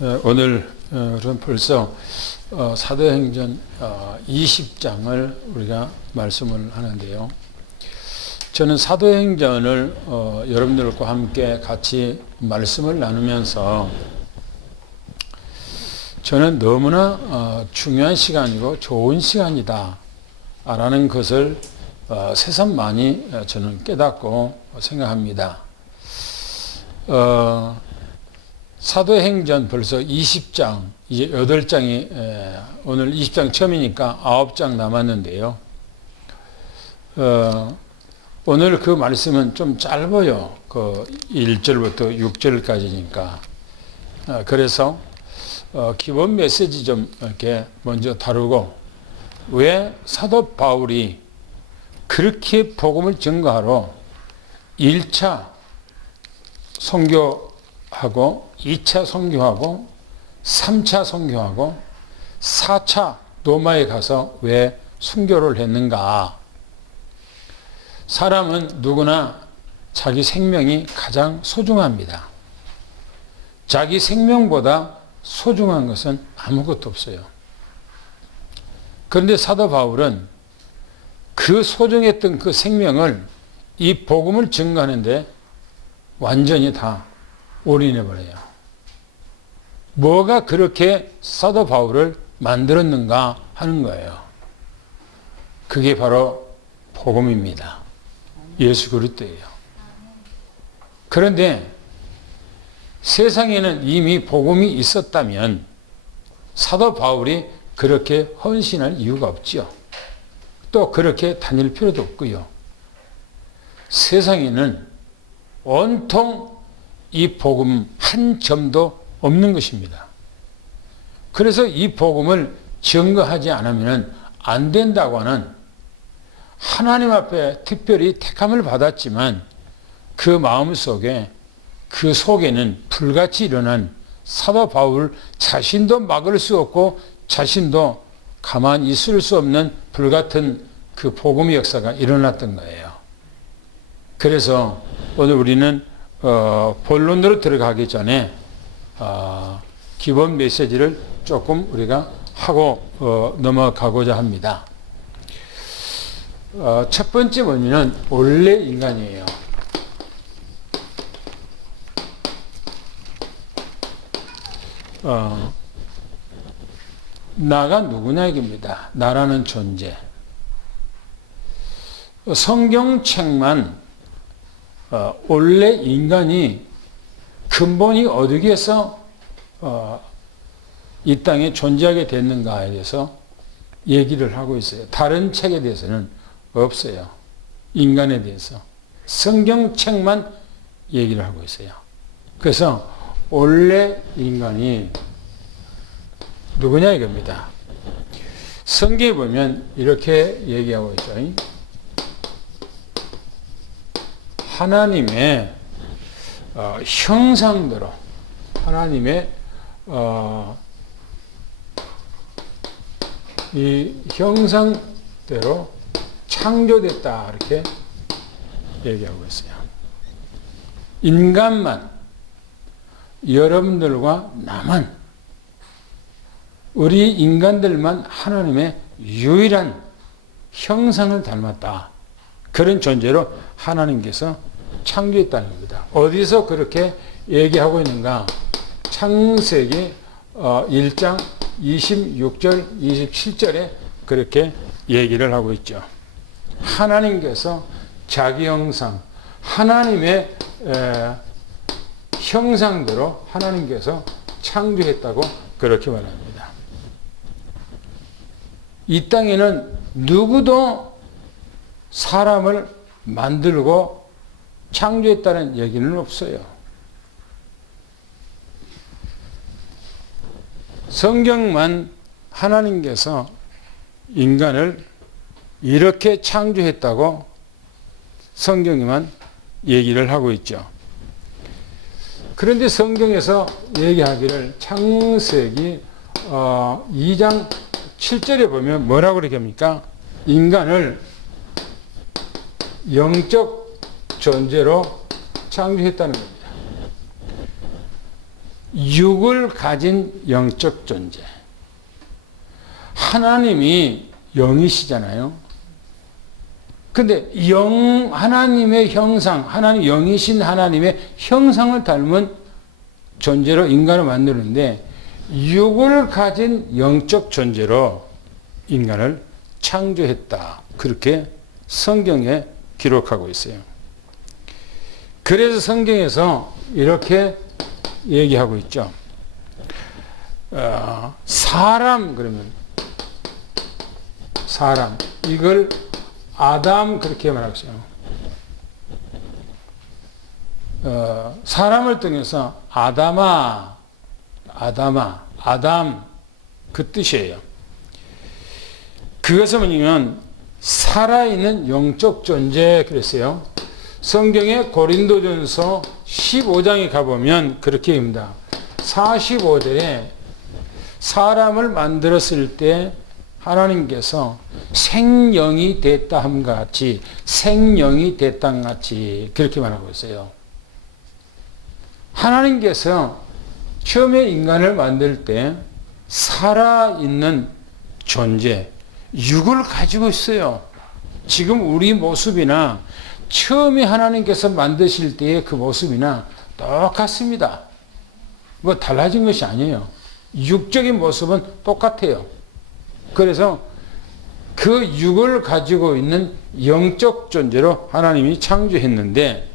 오늘은 벌써 사도행전 20장을 우리가 말씀을 하는데요. 저는 사도행전을 여러분들과 함께 같이 말씀을 나누면서 저는 너무나 중요한 시간이고 좋은 시간이다 라는 것을 새삼 많이 저는 깨닫고 생각합니다. 사도행전 벌써 20장, 이제 8장이, 오늘 20장 처음이니까 9장 남았는데요. 오늘 그 말씀은 좀 짧아요. 그 1절부터 6절까지니까. 그래서 기본 메시지 좀 이렇게 먼저 다루고, 왜 사도 바울이 그렇게 복음을 증거하러 1차 선교하고 2차 선교하고 3차 선교하고 4차 로마에 가서 왜 순교를 했는가? 사람은 누구나 자기 생명이 가장 소중합니다. 자기 생명보다 소중한 것은 아무것도 없어요. 그런데 사도 바울은 그 소중했던 그 생명을 이 복음을 증거하는데 완전히 다 올인해버려요. 뭐가 그렇게 사도 바울을 만들었는가 하는 거예요. 그게 바로 복음입니다. 예수 그리스도예요. 그런데 세상에는 이미 복음이 있었다면 사도 바울이 그렇게 헌신할 이유가 없죠. 또 그렇게 다닐 필요도 없고요. 세상에는 온통 이 복음 한 점도 없는 것입니다. 그래서 이 복음을 증거하지 않으면 안 된다고 하는 하나님 앞에 특별히 택함을 받았지만 그 마음 속에 그 속에는 불같이 일어난 사도 바울 자신도 막을 수 없고 자신도 가만히 있을 수 없는 불같은 그 복음의 역사가 일어났던 거예요. 그래서 오늘 우리는 본론으로 들어가기 전에 기본 메시지를 조금 우리가 하고 넘어가고자 합니다. 첫 번째 원인은 원래 인간이에요. 나가 누구냐 이겁니다. 나라는 존재. 성경책만 원래 인간이 근본이 어디에서 이 땅에 존재하게 됐는가에 대해서 얘기를 하고 있어요. 다른 책에 대해서는 없어요. 인간에 대해서. 성경책만 얘기를 하고 있어요. 그래서 원래 인간이 누구냐 이겁니다. 성경에 보면 이렇게 얘기하고 있죠. 하나님의 형상대로 하나님의 이 형상대로 창조됐다 이렇게 얘기하고 있어요. 인간만, 여러분들과 나만, 우리 인간들만 하나님의 유일한 형상을 닮았다. 그런 존재로 하나님께서 창조했다는 겁니다. 어디서 그렇게 얘기하고 있는가? 창세기 1장 26절, 27절에 그렇게 얘기를 하고 있죠. 하나님께서 자기 형상, 하나님의 형상대로 하나님께서 창조했다고 그렇게 말합니다. 이 땅에는 누구도 사람을 만들고 창조했다는 얘기는 없어요. 성경만 하나님께서 인간을 이렇게 창조했다고 성경에만 얘기를 하고 있죠. 그런데 성경에서 얘기하기를 창세기 2장 7절에 보면 뭐라고 그렇게 합니까? 인간을 영적 존재로 창조했다는 겁니다. 육을 가진 영적 존재. 하나님이 영이시잖아요. 근데 하나님의 형상, 영이신 하나님의 형상을 닮은 존재로 인간을 만드는데, 육을 가진 영적 존재로 인간을 창조했다. 그렇게 성경에 기록하고 있어요. 그래서 성경에서 이렇게 얘기하고 있죠. 사람, 그러면 사람, 이걸 아담 그렇게 말하고 있어요. 사람을 통해서 아담 그 뜻이에요. 그것은 뭐냐면 살아있는 영적 존재 그랬어요. 성경의 고린도전서 15장에 가보면 그렇게 입니다. 45절에 사람을 만들었을 때 하나님께서 생령이 됐다 함과 같이 생령이 됐다 같이 그렇게 말하고 있어요. 하나님께서 처음에 인간을 만들 때 살아있는 존재, 육을 가지고 있어요. 지금 우리 모습이나 처음에 하나님께서 만드실 때의 그 모습이나 똑같습니다. 뭐 달라진 것이 아니에요. 육적인 모습은 똑같아요. 그래서 그 육을 가지고 있는 영적 존재로 하나님이 창조했는데,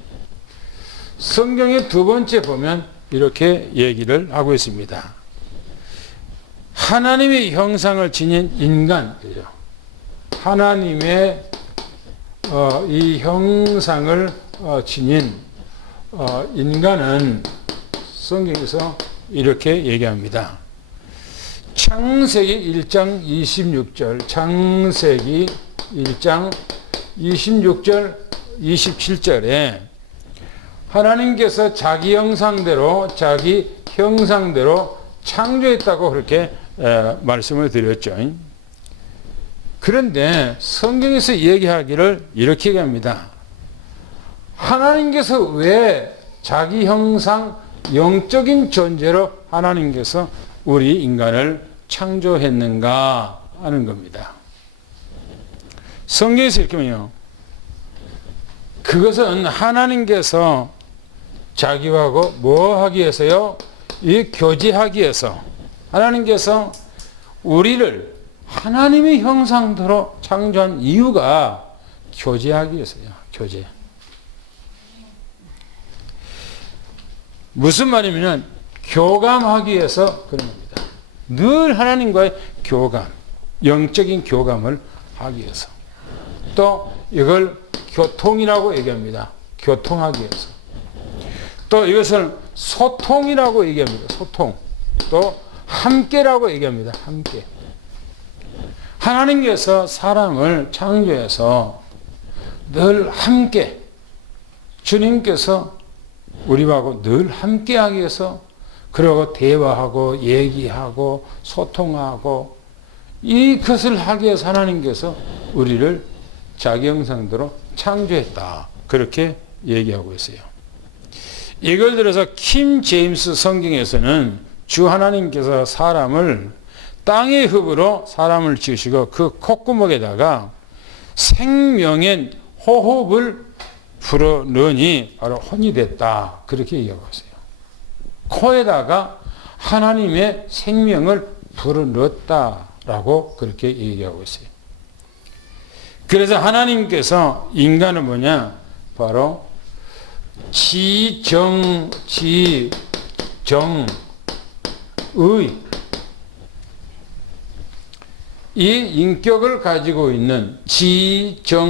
성경의 두 번째 보면 이렇게 얘기를 하고 있습니다. 하나님의 형상을 지닌 인간, 하나님의 이 형상을 지닌 인간은 성경에서 이렇게 얘기합니다. 창세기 1장 26절, 창세기 1장 26절, 27절에 하나님께서 자기 형상대로 창조했다고 그렇게 말씀을 드렸죠. 그런데 성경에서 얘기하기를 이렇게 얘기합니다. 하나님께서 왜 자기 형상 영적인 존재로 하나님께서 우리 인간을 창조했는가 하는 겁니다. 성경에서 이렇게 말해요. 그것은 하나님께서 자기하고 뭐 하기 위해서요? 이 교제하기 위해서. 하나님께서 우리를 하나님의 형상대로 창조한 이유가 교제하기 위해서요. 교제. 무슨 말이냐면 교감하기 위해서 그런 겁니다. 늘 하나님과의 교감, 영적인 교감을 하기 위해서. 또 이걸 교통이라고 얘기합니다. 교통하기 위해서. 또 이것을 소통이라고 얘기합니다. 소통. 또 함께라고 얘기합니다. 함께. 하나님께서 사람을 창조해서 늘 함께, 주님께서 우리하고 늘 함께하기 위해서, 그러고 대화하고 얘기하고 소통하고 이것을 하기 위해서 하나님께서 우리를 자기 형상대로 창조했다. 그렇게 얘기하고 있어요. 이걸 들어서 킴 제임스 성경에서는 주 하나님께서 사람을 땅의 흙으로 사람을 지으시고 그 콧구멍에다가 생명의 호흡을 불어넣으니 바로 혼이 됐다. 그렇게 얘기하고 있어요. 코에다가 하나님의 생명을 불어넣었다라고 그렇게 얘기하고 있어요. 그래서 하나님께서 인간은 뭐냐? 바로 지정의 이 인격을 가지고 있는, 지정의의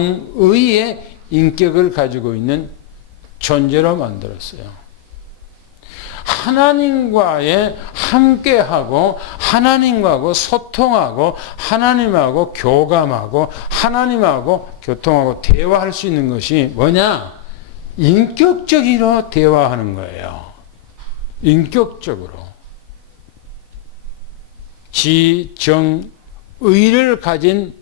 인격을 가지고 있는 존재로 만들었어요. 하나님과의 함께하고 하나님하고 소통하고 하나님하고 교감하고 하나님하고 교통하고 대화할 수 있는 것이 뭐냐? 인격적으로 대화하는 거예요. 인격적으로. 지정의를 가진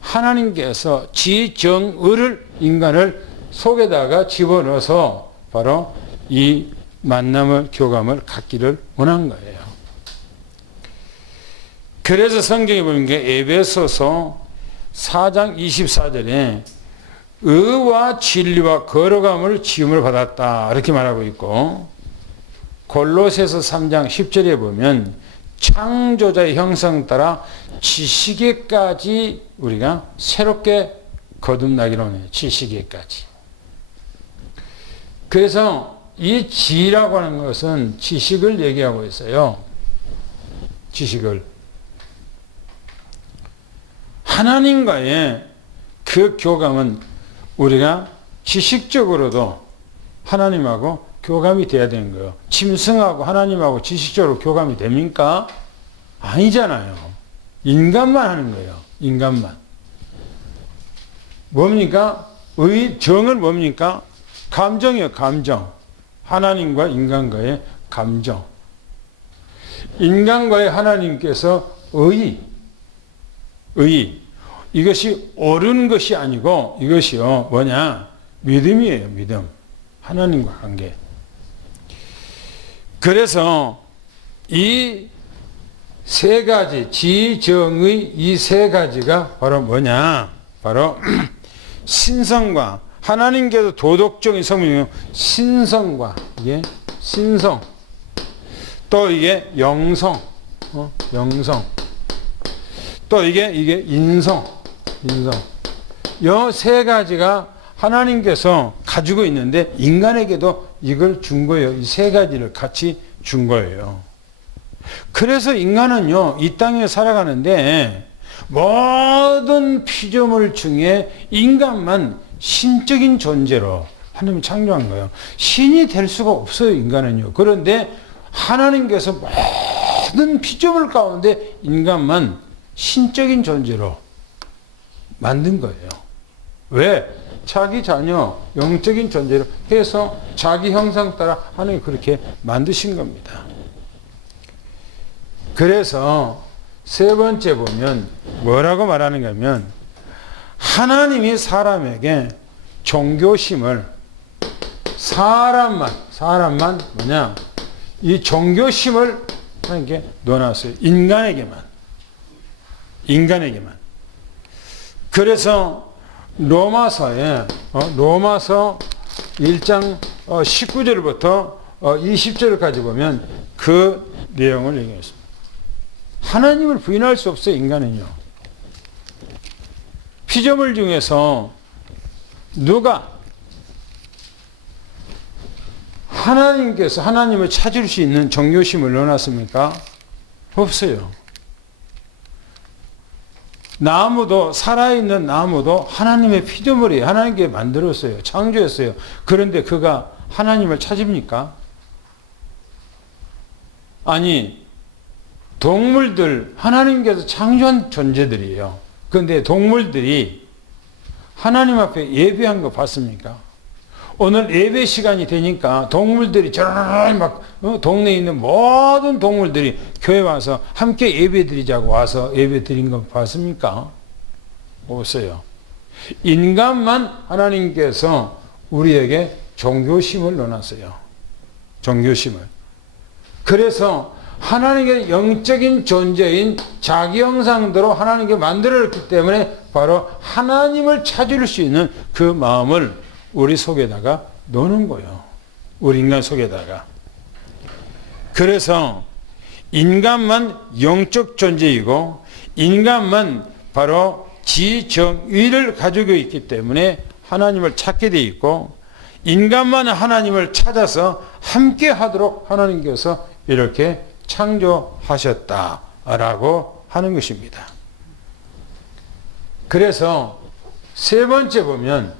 하나님께서 지정의를 인간을 속에다가 집어넣어서 바로 이 만남을, 교감을 갖기를 원한 거예요. 그래서 성경에 보면 에베소서 4장 24절에 의와 진리와 거룩함을 지음을 받았다 이렇게 말하고 있고, 골로새서 3장 10절에 보면 창조자의 형상 따라 지식에까지 우리가 새롭게 거듭나기로 하네요. 지식에까지. 그래서 이 지라고 하는 것은 지식을 얘기하고 있어요. 지식을. 하나님과의 그 교감은 우리가 지식적으로도 하나님하고 교감이 돼야 되는 거예요. 짐승하고 하나님하고 지식적으로 교감이 됩니까? 아니잖아요. 인간만 하는 거예요. 인간만. 뭡니까? 정은 뭡니까? 감정이에요. 감정. 하나님과 인간과의 감정. 인간과의 하나님께서 의의. 이것이 옳은 것이 아니고 이것이요. 뭐냐? 믿음이에요. 믿음. 하나님과 관계. 그래서 이 세 가지, 지정의 이 세 가지가 바로 뭐냐? 바로 신성과 하나님께서 도덕적인 성품이요. 신성과 이게 신성. 또 이게 영성. 영성. 또 이게 인성. 이 세 가지가 하나님께서 가지고 있는데 인간에게도 이걸 준 거예요. 이 세 가지를 같이 준 거예요. 그래서 인간은요, 이 땅에 살아가는데 모든 피조물 중에 인간만 신적인 존재로 하나님이 창조한 거예요. 신이 될 수가 없어요, 인간은요. 그런데 하나님께서 모든 피조물 가운데 인간만 신적인 존재로 만든 거예요. 왜? 자기 자녀, 영적인 존재로 해서 자기 형상 따라 하나님이 그렇게 만드신 겁니다. 그래서 세 번째 보면 뭐라고 말하는가 하면 하나님이 사람에게 종교심을 사람만 뭐냐? 이 종교심을 하나님께 넣어놨어요. 인간에게만. 그래서 로마서 1장 19절부터 20절까지 보면 그 내용을 얘기했습니다. 하나님을 부인할 수 없어요, 인간은요. 피조물 중에서 누가 하나님께서 하나님을 찾을 수 있는 종교심을 넣어놨습니까? 없어요. 나무도, 살아있는 나무도 하나님의 피조물이에요. 하나님께 만들었어요. 창조했어요. 그런데 그가 하나님을 찾습니까? 아니, 동물들, 하나님께서 창조한 존재들이에요. 그런데 동물들이 하나님 앞에 예배한 거 봤습니까? 오늘 예배 시간이 되니까 동물들이 저런 동네에 있는 모든 동물들이 교회 와서 함께 예배 드리자고 와서 예배 드린 거 봤습니까? 없어요. 인간만 하나님께서 우리에게 종교심을 넣어놨어요. 종교심을. 그래서 하나님의 영적인 존재인 자기 형상대로 하나님께 만들었기 때문에 바로 하나님을 찾을 수 있는 그 마음을 우리 속에다가 넣는 거예요. 우리 인간 속에다가. 그래서 인간만 영적 존재이고 인간만 바로 지정의를 가지고 있기 때문에 하나님을 찾게 돼 있고 인간만 하나님을 찾아서 함께 하도록 하나님께서 이렇게 창조하셨다라고 하는 것입니다. 그래서 세 번째 보면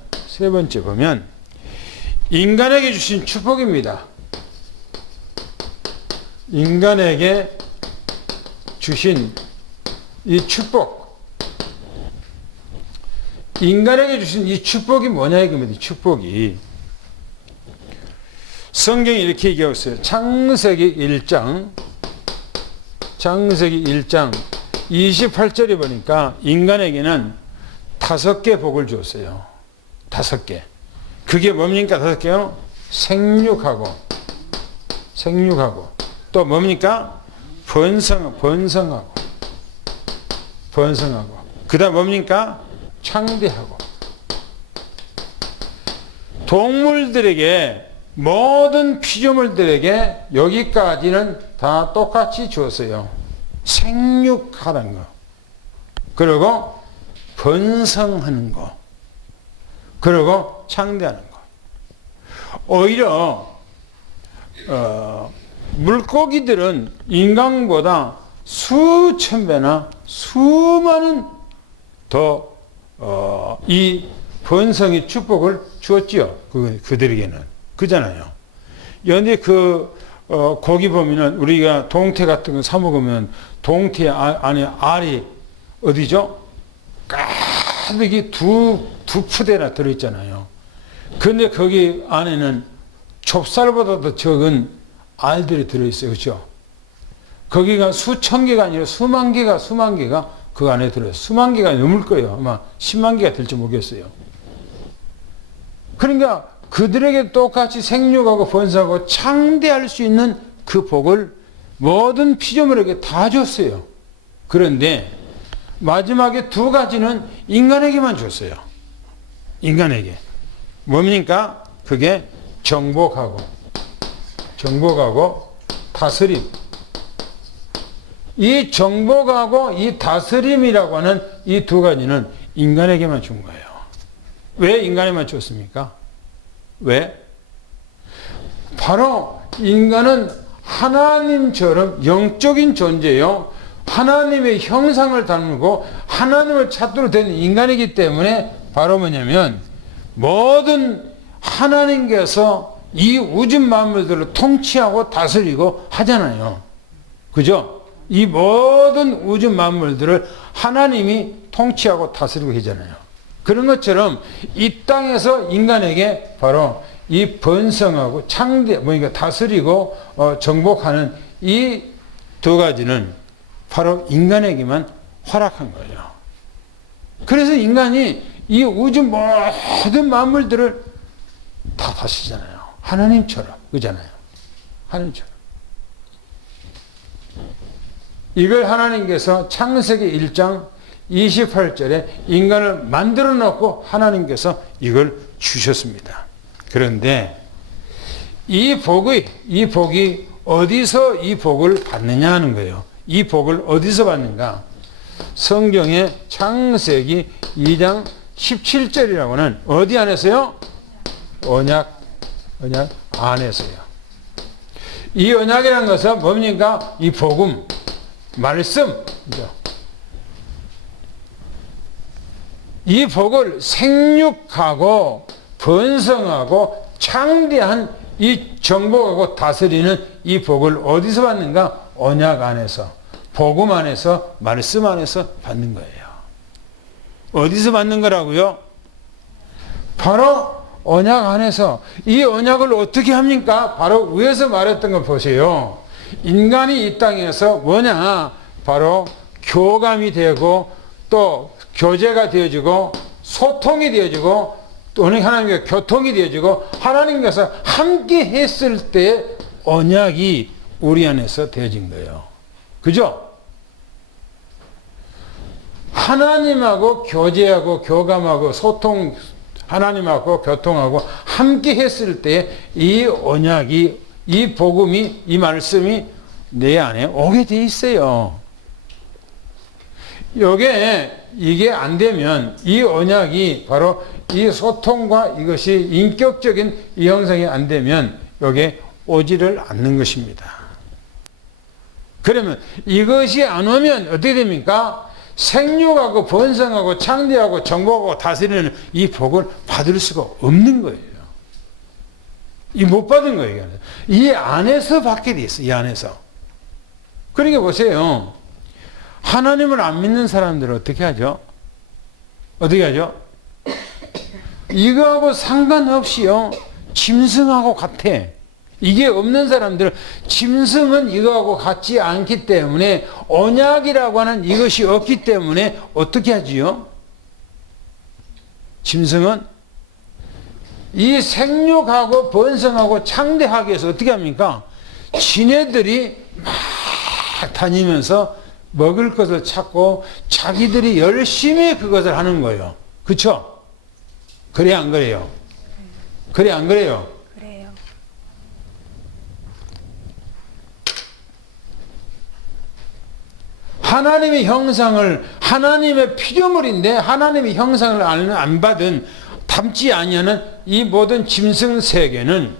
인간에게 주신 축복입니다. 인간에게 주신 이 축복. 인간에게 주신 이 축복이 뭐냐 이겁니다. 축복이. 성경이 이렇게 얘기하고 있어요. 창세기 1장 28절에 보니까 인간에게는 5개 복을 주었어요. 5개. 그게 뭡니까? 5개요? 생육하고 생육하고 또 뭡니까? 번성하고 그 다음 뭡니까? 창대하고. 동물들에게 모든 피조물들에게 여기까지는 다 똑같이 주었어요. 생육하는 거, 그리고 번성하는 거, 그리고 창대하는 거. 오히려 물고기들은 인간보다 수천 배나 수많은 더 이 번성의 축복을 주었지요. 그들에게는. 그잖아요. 그런데 고기 보면은 우리가 동태 같은 거 사 먹으면 동태 안에 알이 어디죠? 가득이 두 푸대나 들어있잖아요. 근데 거기 안에는 좁쌀보다도 적은 알들이 들어있어요. 그렇죠? 거기가 수천 개가 아니라 수만 개가 그 안에 들어요. 수만 개가 넘을 거예요. 아마 10만 개가 될지 모르겠어요. 그러니까 그들에게 똑같이 생육하고 번성하고 창대할 수 있는 그 복을 모든 피조물에게 다 줬어요. 그런데 마지막에 두 가지는 인간에게만 줬어요. 인간에게. 뭡니까? 그게 정복하고 다스림. 이 정복하고 이 다스림이라고 하는 이 두 가지는 인간에게만 준 거예요. 왜 인간에만 줬습니까? 왜? 바로 인간은 하나님처럼 영적인 존재요. 하나님의 형상을 닮고 하나님을 찾도록 된 인간이기 때문에 바로 뭐냐면 모든 하나님께서 이 우주 만물들을 통치하고 다스리고 하잖아요. 그죠? 이 모든 우주 만물들을 하나님이 통치하고 다스리고 하잖아요. 그런 것처럼 이 땅에서 인간에게 바로 이 번성하고 그러니까 다스리고 정복하는 이 두 가지는 바로 인간에게만 허락한 거예요. 그래서 인간이 이 우주 모든 만물들을 다 다스리잖아요. 하나님처럼. 그잖아요. 하나님처럼. 이걸 하나님께서 창세기 1장 28절에 인간을 만들어 놓고 하나님께서 이걸 주셨습니다. 그런데 이 복이 어디서 이 복을 받느냐 하는 거예요. 이 복을 어디서 받는가? 성경의 창세기 2장 17절이라고는 어디 안에서요? 언약 안에서요. 이 언약이라는 것은 뭡니까? 이 복음, 말씀이죠. 이 복을 생육하고 번성하고 창대한 이 정복하고 다스리는 이 복을 어디서 받는가? 언약 안에서, 복음 안에서, 말씀 안에서 받는 거예요. 어디서 받는 거라고요? 바로 언약 안에서. 이 언약을 어떻게 합니까? 바로 위에서 말했던 걸 보세요. 인간이 이 땅에서 뭐냐? 바로 교감이 되고 또 교제가 되어지고 소통이 되어지고 또 하나님과 교통이 되어지고 하나님께서 함께 했을 때 언약이 우리 안에서 되어진 거예요. 그죠? 하나님하고 교제하고 교감하고 소통, 하나님하고 교통하고 함께 했을 때 이 언약이, 이 복음이, 이 말씀이 내 안에 오게 돼 있어요. 이게 안 되면 이 언약이 바로 이 소통과 이것이 인격적인 이 형성이 안 되면 여기에 오지를 않는 것입니다. 그러면 이것이 안 오면 어떻게 됩니까? 생육하고 번성하고 창대하고 정복하고 다스리는 이 복을 받을 수가 없는 거예요. 이 못 받은 거예요. 이 안에서 받게 돼 있어요. 이 안에서. 그러니까 보세요. 하나님을 안 믿는 사람들은 어떻게 하죠? 어떻게 하죠? 이거하고 상관없이요. 짐승하고 같아. 이게 없는 사람들은 짐승은 이거하고 같지 않기 때문에 언약이라고 하는 이것이 없기 때문에 어떻게 하지요? 짐승은 이 생육하고 번성하고 창대하기 위해서 어떻게 합니까? 지네들이 막 다니면서 먹을 것을 찾고 자기들이 열심히 그것을 하는 거예요. 그렇죠? 그래 안 그래요? 그래 안 그래요? 그래요. 하나님의 형상을 하나님의 피조물인데 하나님의 형상을 안 받은 닮지 아니하는 이 모든 짐승 세계는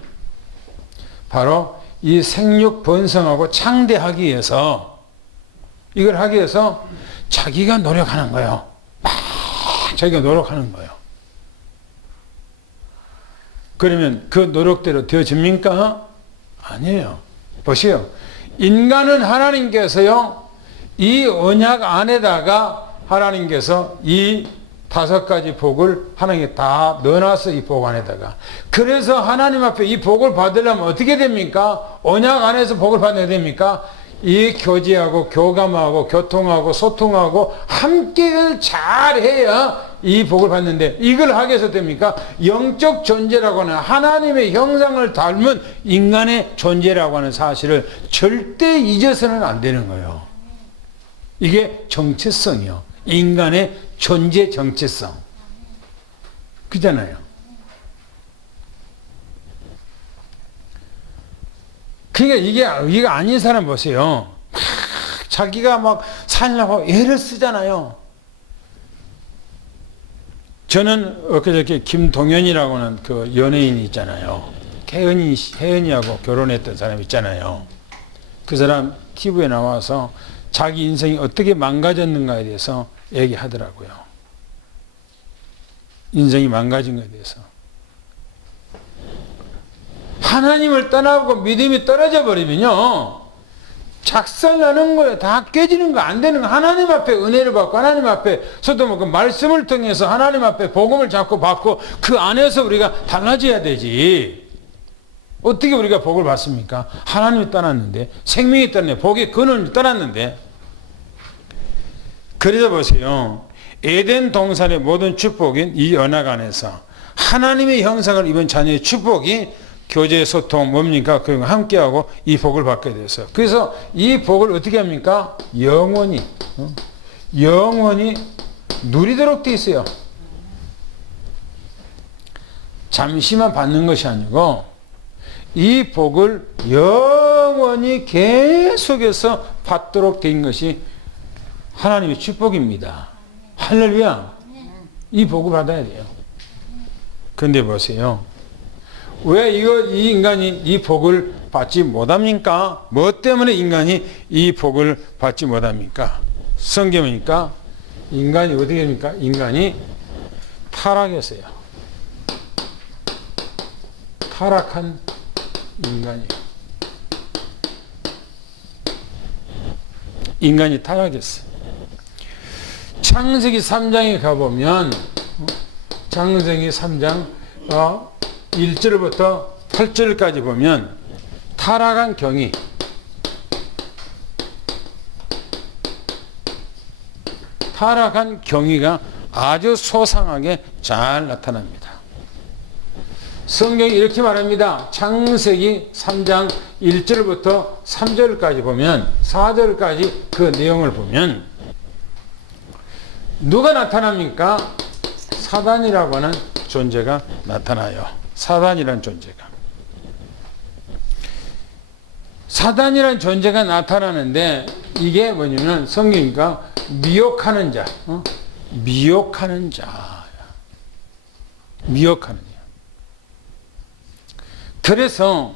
바로 이 생육 번성하고 창대하기 위해서 이걸 하기 위해서 자기가 노력하는 거예요. 막 자기가 노력하는 거예요. 그러면 그 노력대로 되어집니까? 아니에요. 보세요. 인간은 하나님께서요, 이 언약 안에다가 하나님께서 이 5가지 복을 하나님께 다 넣어놨어, 이 복 안에다가. 그래서 하나님 앞에 이 복을 받으려면 어떻게 됩니까? 언약 안에서 복을 받아야 됩니까? 이 교제하고 교감하고 교통하고 소통하고 함께 잘해야 이 복을 받는데 이걸 하게 해서 됩니까? 영적 존재라고 하는 하나님의 형상을 닮은 인간의 존재라고 하는 사실을 절대 잊어서는 안 되는 거예요. 이게 정체성이요. 인간의 존재 정체성. 그잖아요. 그러니까 이게 아닌 사람 보세요. 막 자기가 막 살려고 애를 쓰잖아요. 저는 엊그저께 김동현이라고 하는 그 연예인이 있잖아요. 혜연이하고 결혼했던 사람 있잖아요. 그 사람 TV에 나와서 자기 인생이 어떻게 망가졌는가에 대해서 얘기하더라고요. 인생이 망가진 것에 대해서. 하나님을 떠나고 믿음이 떨어져 버리면요, 작살나는 거예요. 다 깨지는 거, 안 되는 거. 하나님 앞에 은혜를 받고 하나님 앞에 소도 그 말씀을 통해서 하나님 앞에 복음을 자꾸 받고 그 안에서 우리가 달라져야 되지. 어떻게 우리가 복을 받습니까? 하나님이 떠났는데, 생명이 떠났는데, 복의 근원이 떠났는데. 그래서 보세요. 에덴 동산의 모든 축복인 이 언약 안에서 하나님의 형상을 입은 자녀의 축복이 교제, 소통, 뭡니까? 그런 거 함께하고 이 복을 받게 돼서. 그래서 이 복을 어떻게 합니까? 영원히 누리도록 돼 있어요. 잠시만 받는 것이 아니고 이 복을 영원히 계속해서 받도록 된 것이 하나님의 축복입니다. 할렐루야. 이 복을 받아야 돼요. 근데 보세요. 왜 이 인간이 이 복을 받지 못합니까? 뭐 때문에 인간이 이 복을 받지 못합니까? 성경이니까 인간이 어떻게 됩니까? 인간이 타락했어요. 타락한 인간이에요. 인간이 타락했어요. 창세기 3장에 가보면 창세기 3장 1절부터 8절까지 보면 타락한 경위가 아주 소상하게 잘 나타납니다. 성경이 이렇게 말합니다. 창세기 3장 1절부터 3절까지 보면 4절까지 그 내용을 보면 누가 나타납니까? 사단이라고 하는 존재가 나타나요. 사단이라는 존재가 나타나는데 이게 뭐냐면 성경이니까 미혹하는 자. 미혹하는 자. 그래서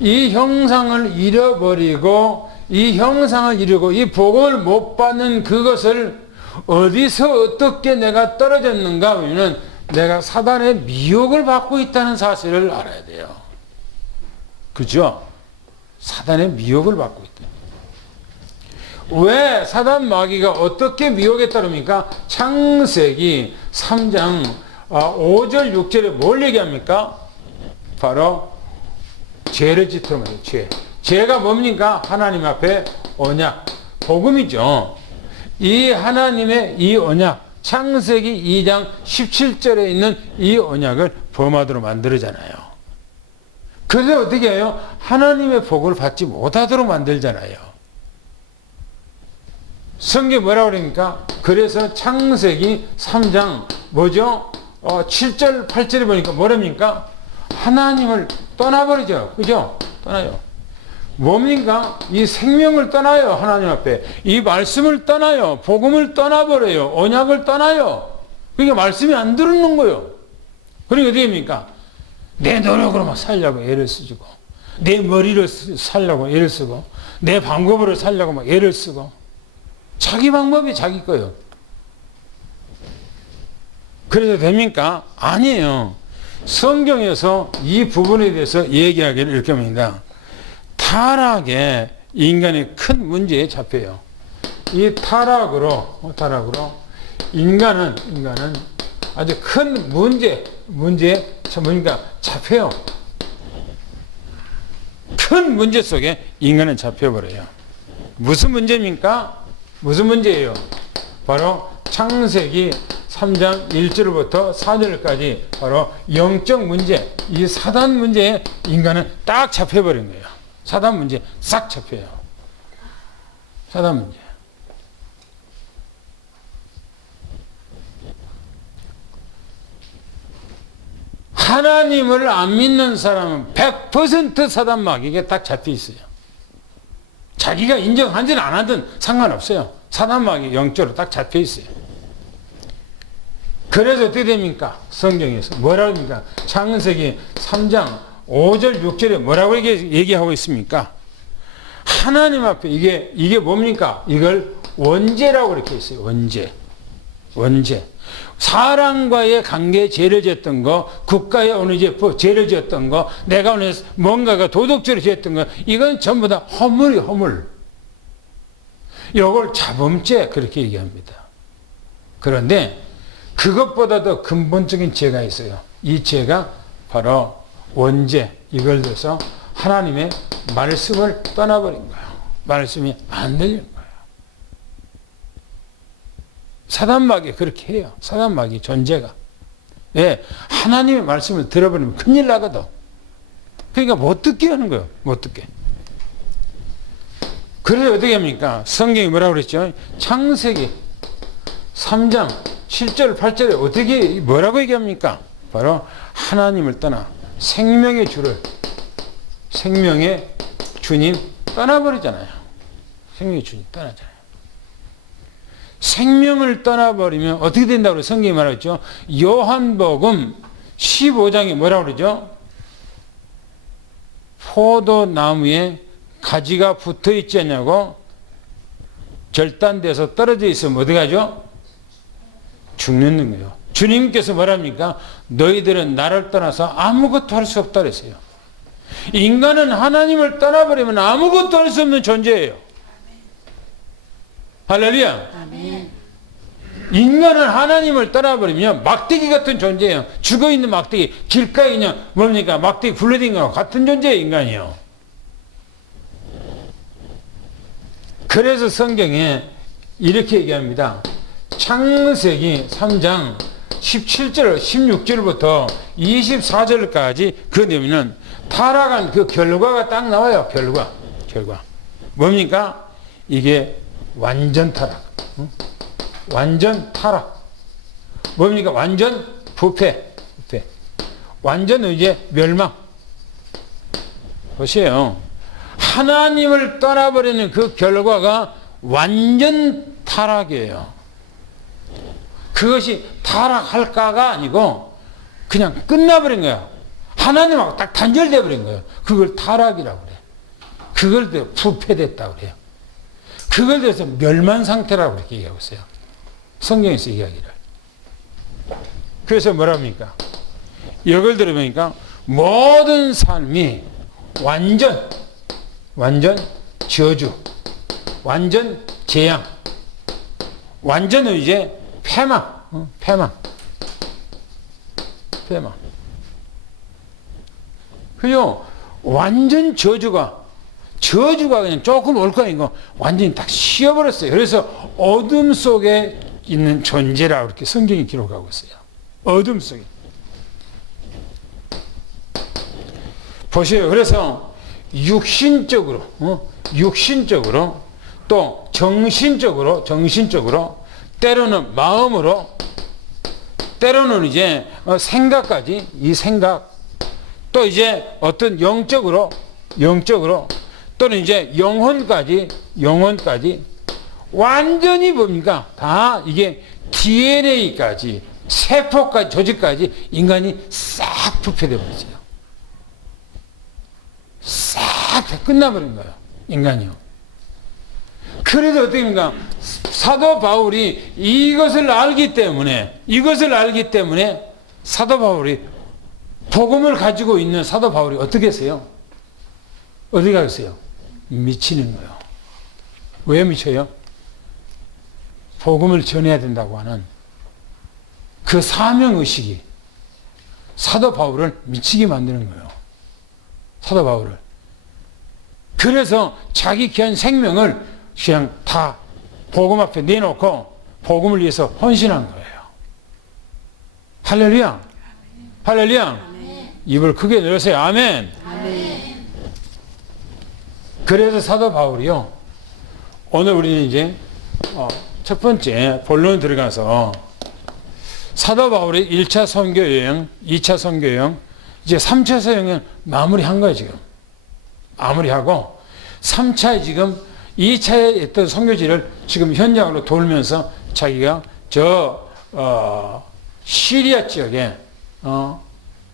이 형상을 잃어버리고 이 형상을 이루고 이 복을 못 받는 그것을 어디서 어떻게 내가 떨어졌는가 하면 내가 사단의 미혹을 받고 있다는 사실을 알아야 돼요. 그죠? 사단의 미혹을 받고 있다. 왜 사단 마귀가 어떻게 미혹에 따릅니까? 창세기 3장 5절 6절에 뭘 얘기합니까? 바로 죄를 짓도록 말해요. 죄가 뭡니까? 하나님 앞에 언약, 복음이죠. 이 하나님의 이 언약, 창세기 2장 17절에 있는 이 언약을 범하도록 만들잖아요. 그래서 어떻게 해요? 하나님의 복을 받지 못하도록 만들잖아요. 성경이 뭐라고 그러니까? 그래서 창세기 3장 뭐죠? 7절 8절에 보니까 뭐랍니까? 하나님을 떠나버리죠. 그죠? 떠나요. 뭡니까? 이 생명을 떠나요. 하나님 앞에. 이 말씀을 떠나요. 복음을 떠나버려요. 언약을 떠나요. 그러니까 말씀이 안 들었는 거예요. 그러니까 어떻게 됩니까? 내 노력으로 막 살려고 애를 쓰고, 내 머리로 살려고 애를 쓰고, 내 방법으로 살려고 막 애를 쓰고, 자기 방법이 자기 거예요. 그래서 됩니까? 아니에요. 성경에서 이 부분에 대해서 얘기하기를 이렇게 합니다. 타락에 인간의 큰 문제에 잡혀요. 이 타락으로 인간은 아주 큰 문제에 뭡니까? 잡혀요. 큰 문제 속에 인간은 잡혀버려요. 무슨 문제입니까? 무슨 문제예요? 바로 창세기 3장 1절부터 4절까지 바로 영적 문제, 이 사단 문제에 인간은 딱 잡혀버린 거예요. 사단 문제 싹 잡혀요. 사단 문제. 하나님을 안 믿는 사람은 100% 사단마귀에게 딱 잡혀 있어요. 자기가 인정하든 안 하든 상관없어요. 사단마귀 영적으로 딱 잡혀 있어요. 그래서 어떻게 됩니까? 성경에서 뭐라고 합니까? 창세기 3장 5절 6절에 뭐라고 얘기하고 있습니까? 하나님 앞에 이게 뭡니까? 이걸 원죄라고 이렇게 했어요. 원죄. 사람과의 관계에 죄를 지었던 거, 국가에 어느 죄를 지었던 거, 내가 오늘 뭔가가 도덕죄를 지었던 거, 이건 전부 다 허물. 이걸 자범죄 그렇게 얘기합니다. 그런데 그것보다 더 근본적인 죄가 있어요. 이 죄가 바로 원죄. 이걸 들어서 하나님의 말씀을 떠나버린 거예요. 말씀이 안 들린 거예요. 사단마귀 그렇게 해요. 사단마귀 존재가. 예, 하나님의 말씀을 들어버리면 큰일 나거든. 그러니까 못 듣게 하는 거예요. 못 듣게. 그래서 어떻게 합니까? 성경이 뭐라고 그랬죠? 창세기 3장 7절 8절에 어떻게 뭐라고 얘기합니까? 바로 하나님을 떠나 생명의 주님 떠나버리잖아요. 생명의 주님 떠나잖아요. 생명을 떠나버리면 어떻게 된다고 성경이 말하죠? 요한복음 15장에 뭐라고 그러죠? 포도나무에 가지가 붙어 있지 않냐고 절단돼서 떨어져 있으면 어떻게 하죠? 죽는 거예요. 주님께서 뭐랍니까? 너희들은 나를 떠나서 아무것도 할 수 없다 그랬어요. 인간은 하나님을 떠나버리면 아무것도 할 수 없는 존재예요. 할렐루야. 아멘. 인간은 하나님을 떠나버리면 막대기 같은 존재예요. 죽어있는 막대기. 길가에 그냥 뭡니까? 막대기 굴러다니는 거랑 같은 존재예요. 인간이요. 그래서 성경에 이렇게 얘기합니다. 창세기 3장 17절, 16절부터 24절까지 그 내용은 타락한 그 결과가 딱 나와요. 결과. 뭡니까? 이게 완전 타락. 완전 타락. 뭡니까? 완전 부패. 완전 이제 멸망. 보세요. 하나님을 떠나버리는 그 결과가 완전 타락이에요. 그것이 타락할까가 아니고 그냥 끝나버린 거야. 하나님하고 딱 단절돼 버린 거예요. 그걸 타락이라고 그래. 그걸 더 부패됐다고 그래요. 그걸 대해서 멸망 상태라고 그렇게 얘기하고 있어요. 성경에서 이야기를. 그래서 뭐랍니까? 이걸 들어보니까 모든 삶이 완전 저주, 완전 재앙, 완전 이제 패망. 그죠? 완전 저주가 그냥 조금 올 거 아니고 완전히 딱 씌어버렸어요. 그래서 어둠 속에 있는 존재라고 이렇게 성경이 기록하고 있어요. 어둠 속에. 보세요. 그래서 육신적으로, 육신적으로 또 정신적으로, 때로는 마음으로, 때로는 이제 생각까지, 이 생각, 또 이제 어떤 영적으로, 또는 이제 영혼까지, 완전히 뭡니까? 다 이게 DNA까지, 세포까지, 조직까지 인간이 싹 부패되어 버렸어요. 싹 다 끝나버린 거예요. 인간이요. 그래서 어떻게 합니까? 사도 바울이 이것을 알기 때문에 사도 바울이 복음을 가지고 있는 사도 바울이 어떻게 했어요? 어디 가겠어요? 미치는 거예요. 왜 미쳐요? 복음을 전해야 된다고 하는 그 사명의식이 사도 바울을 미치게 만드는 거예요. 사도 바울을. 그래서 자기 귀한 생명을 그냥 다 복음 앞에 내놓고 복음을 위해서 헌신한 거예요. 할렐루야. 할렐루야. 입을 크게 열으세요. 아멘. 그래서 사도 바울이요. 오늘 우리는 이제 첫 번째 본론 들어가서 사도 바울의 1차 선교 여행, 2차 선교 여행, 이제 3차 선교여행 마무리한 거예요, 지금. 마무리하고 3차에 지금 2차에 했던 선교지를 지금 현장으로 돌면서 자기가 시리아 지역에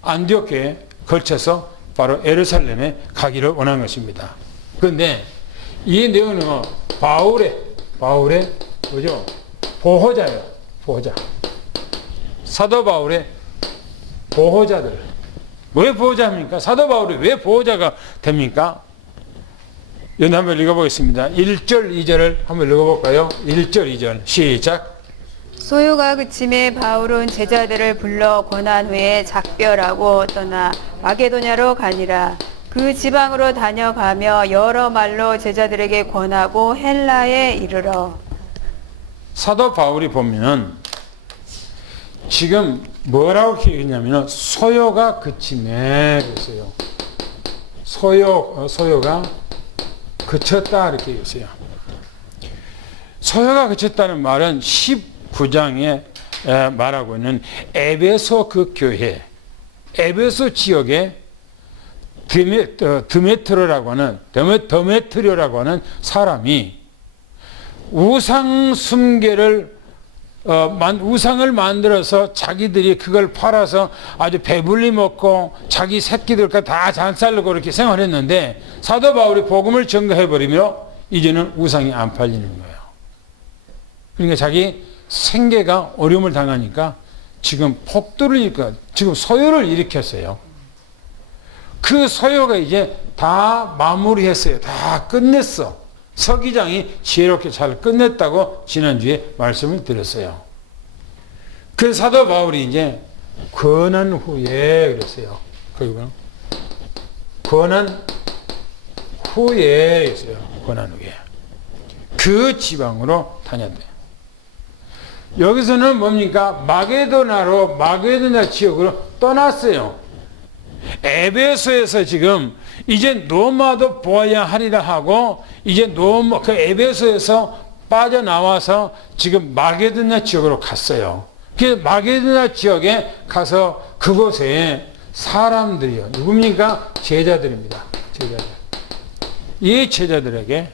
안디옥에 걸쳐서 바로 예루살렘에 가기를 원한 것입니다. 그런데 이 내용은 바울의 뭐죠? 보호자예요. 보호자. 사도 바울의 보호자들. 왜 보호자입니까? 사도 바울이 왜 보호자가 됩니까? 여기 한번 읽어보겠습니다. 1절, 2절을 한번 읽어볼까요? 1절, 2절 시작. 소요가 그침에 바울은 제자들을 불러 권한 후에 작별하고 떠나 마게도냐로 가니라. 그 지방으로 다녀가며 여러 말로 제자들에게 권하고 헬라에 이르러. 사도 바울이 보면 지금 뭐라고 얘기했냐면 소요가 그침에 그랬어요. 소요가 그쳤다 이렇게 얘기했어요. 소요가 그쳤다는 말은 19장에 말하고 있는 에베소 그 교회, 에베소 지역에 드메트리오라고 하는 사람이 우상 숭배를 우상을 만들어서 자기들이 그걸 팔아서 아주 배불리 먹고 자기 새끼들과 다 잔살르고 이렇게 생활했는데 사도 바울이 복음을 전가해버리며 이제는 우상이 안 팔리는 거예요. 그러니까 자기 생계가 어려움을 당하니까 지금 폭도를 지금 소요를 일으켰어요. 그 소요가 이제 다 마무리했어요. 다 끝냈어. 서기장이 지혜롭게 잘 끝냈다고 지난주에 말씀을 드렸어요. 그 사도 바울이 이제 권한 후에 그랬어요. 거기 보면 권한 후에 있어요. 권한 후에 그 지방으로 다녔대요. 여기서는 뭡니까? 마게도냐 지역으로 떠났어요. 에베소에서 지금 이제 노마도 보아야 하리라 하고 이제 그 에베소에서 빠져나와서 지금 마게도냐 지역으로 갔어요. 그 마게도냐 지역에 가서 그곳에 사람들이요. 누굽니까? 제자들입니다. 제자들. 이 제자들에게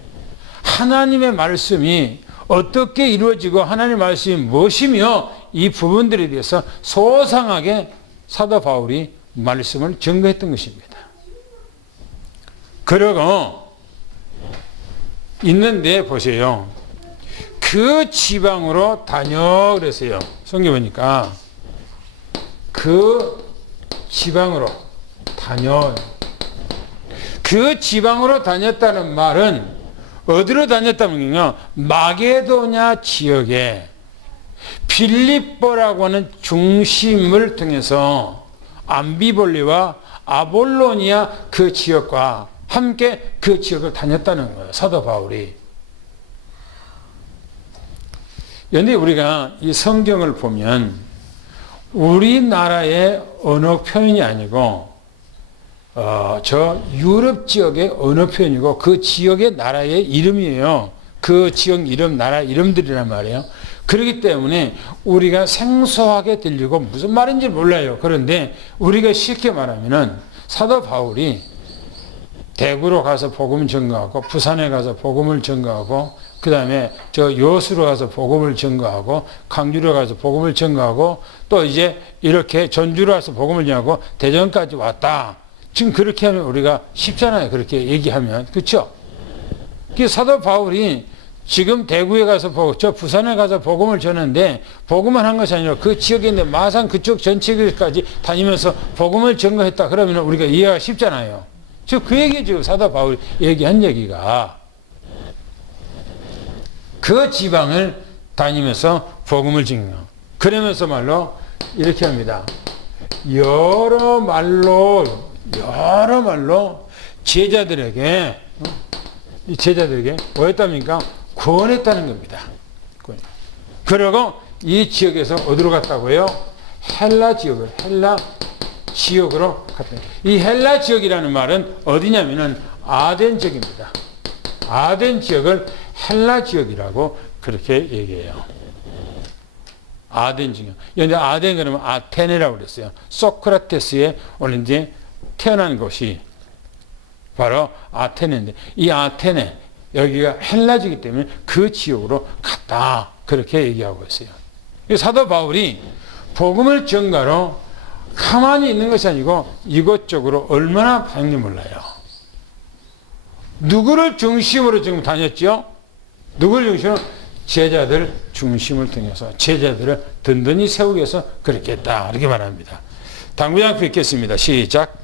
하나님의 말씀이 어떻게 이루어지고 하나님의 말씀이 무엇이며 이 부분들에 대해서 소상하게 사도 바울이 말씀을 증거했던 것입니다. 그러고 있는데 보세요. 그 지방으로 다녀 그랬어요. 성경 보니까 그 지방으로 다녀. 그 지방으로 다녔다는 말은 어디로 다녔다는 거냐? 마게도냐 지역에 빌립보라고 하는 중심을 통해서 암비볼리와 아볼로니아 그 지역과 함께 그 지역을 다녔다는 거예요. 사도 바울이. 그런데 우리가 이 성경을 보면 우리나라의 언어 표현이 아니고 저 유럽 지역의 언어 표현이고 그 지역의 나라의 이름이에요. 그 지역 이름, 나라 이름들이란 말이에요. 그렇기 때문에 우리가 생소하게 들리고 무슨 말인지 몰라요. 그런데 우리가 쉽게 말하면은 사도 바울이 대구로 가서 복음을 전거하고 부산에 가서 복음을 전거하고 그 다음에 저 여수로 가서 복음을 전거하고 강주로 가서 복음을 전거하고 또 이제 이렇게 전주로 가서 복음을 전하고 대전까지 왔다. 지금 그렇게 하면 우리가 쉽잖아요. 그렇게 얘기하면. 그렇죠? 그 사도 바울이 지금 대구에 가서 저 부산에 가서 복음을 전하는데 복음을 한 것이 아니라 그 지역에 있는 마산 그쪽 전체까지 다니면서 복음을 전거했다. 그러면 우리가 이해가 쉽잖아요. 즉 그 얘기 지금 사도 바울이 얘기한 얘기가 그 지방을 다니면서 복음을 전거. 그러면서 말로 이렇게 합니다. 여러 말로 제자들에게 뭐했답니까? 권했다는 겁니다. 그리고 이 지역에서 어디로 갔다고요? 헬라 지역으로 갔다. 이 헬라 지역이라는 말은 어디냐면은 아덴 지역입니다. 아덴 지역을 헬라 지역이라고 그렇게 얘기해요. 아덴 지역. 근데 아덴 그러면 아테네라고 그랬어요. 소크라테스의 오늘 이제 태어난 곳이 바로 아테네인데 이 아테네 여기가 헬라지기 때문에 그 지역으로 갔다. 그렇게 얘기하고 있어요. 사도 바울이 복음을 전가로 가만히 있는 것이 아니고 이것저것으로 얼마나 다녔는지 몰라요. 누구를 중심으로 지금 다녔죠? 누구를 중심으로? 제자들 중심을 통해서 제자들을 든든히 세우기 위해서 그렇게 했다. 이렇게 말합니다. 당구장 뵙겠습니다. 시작.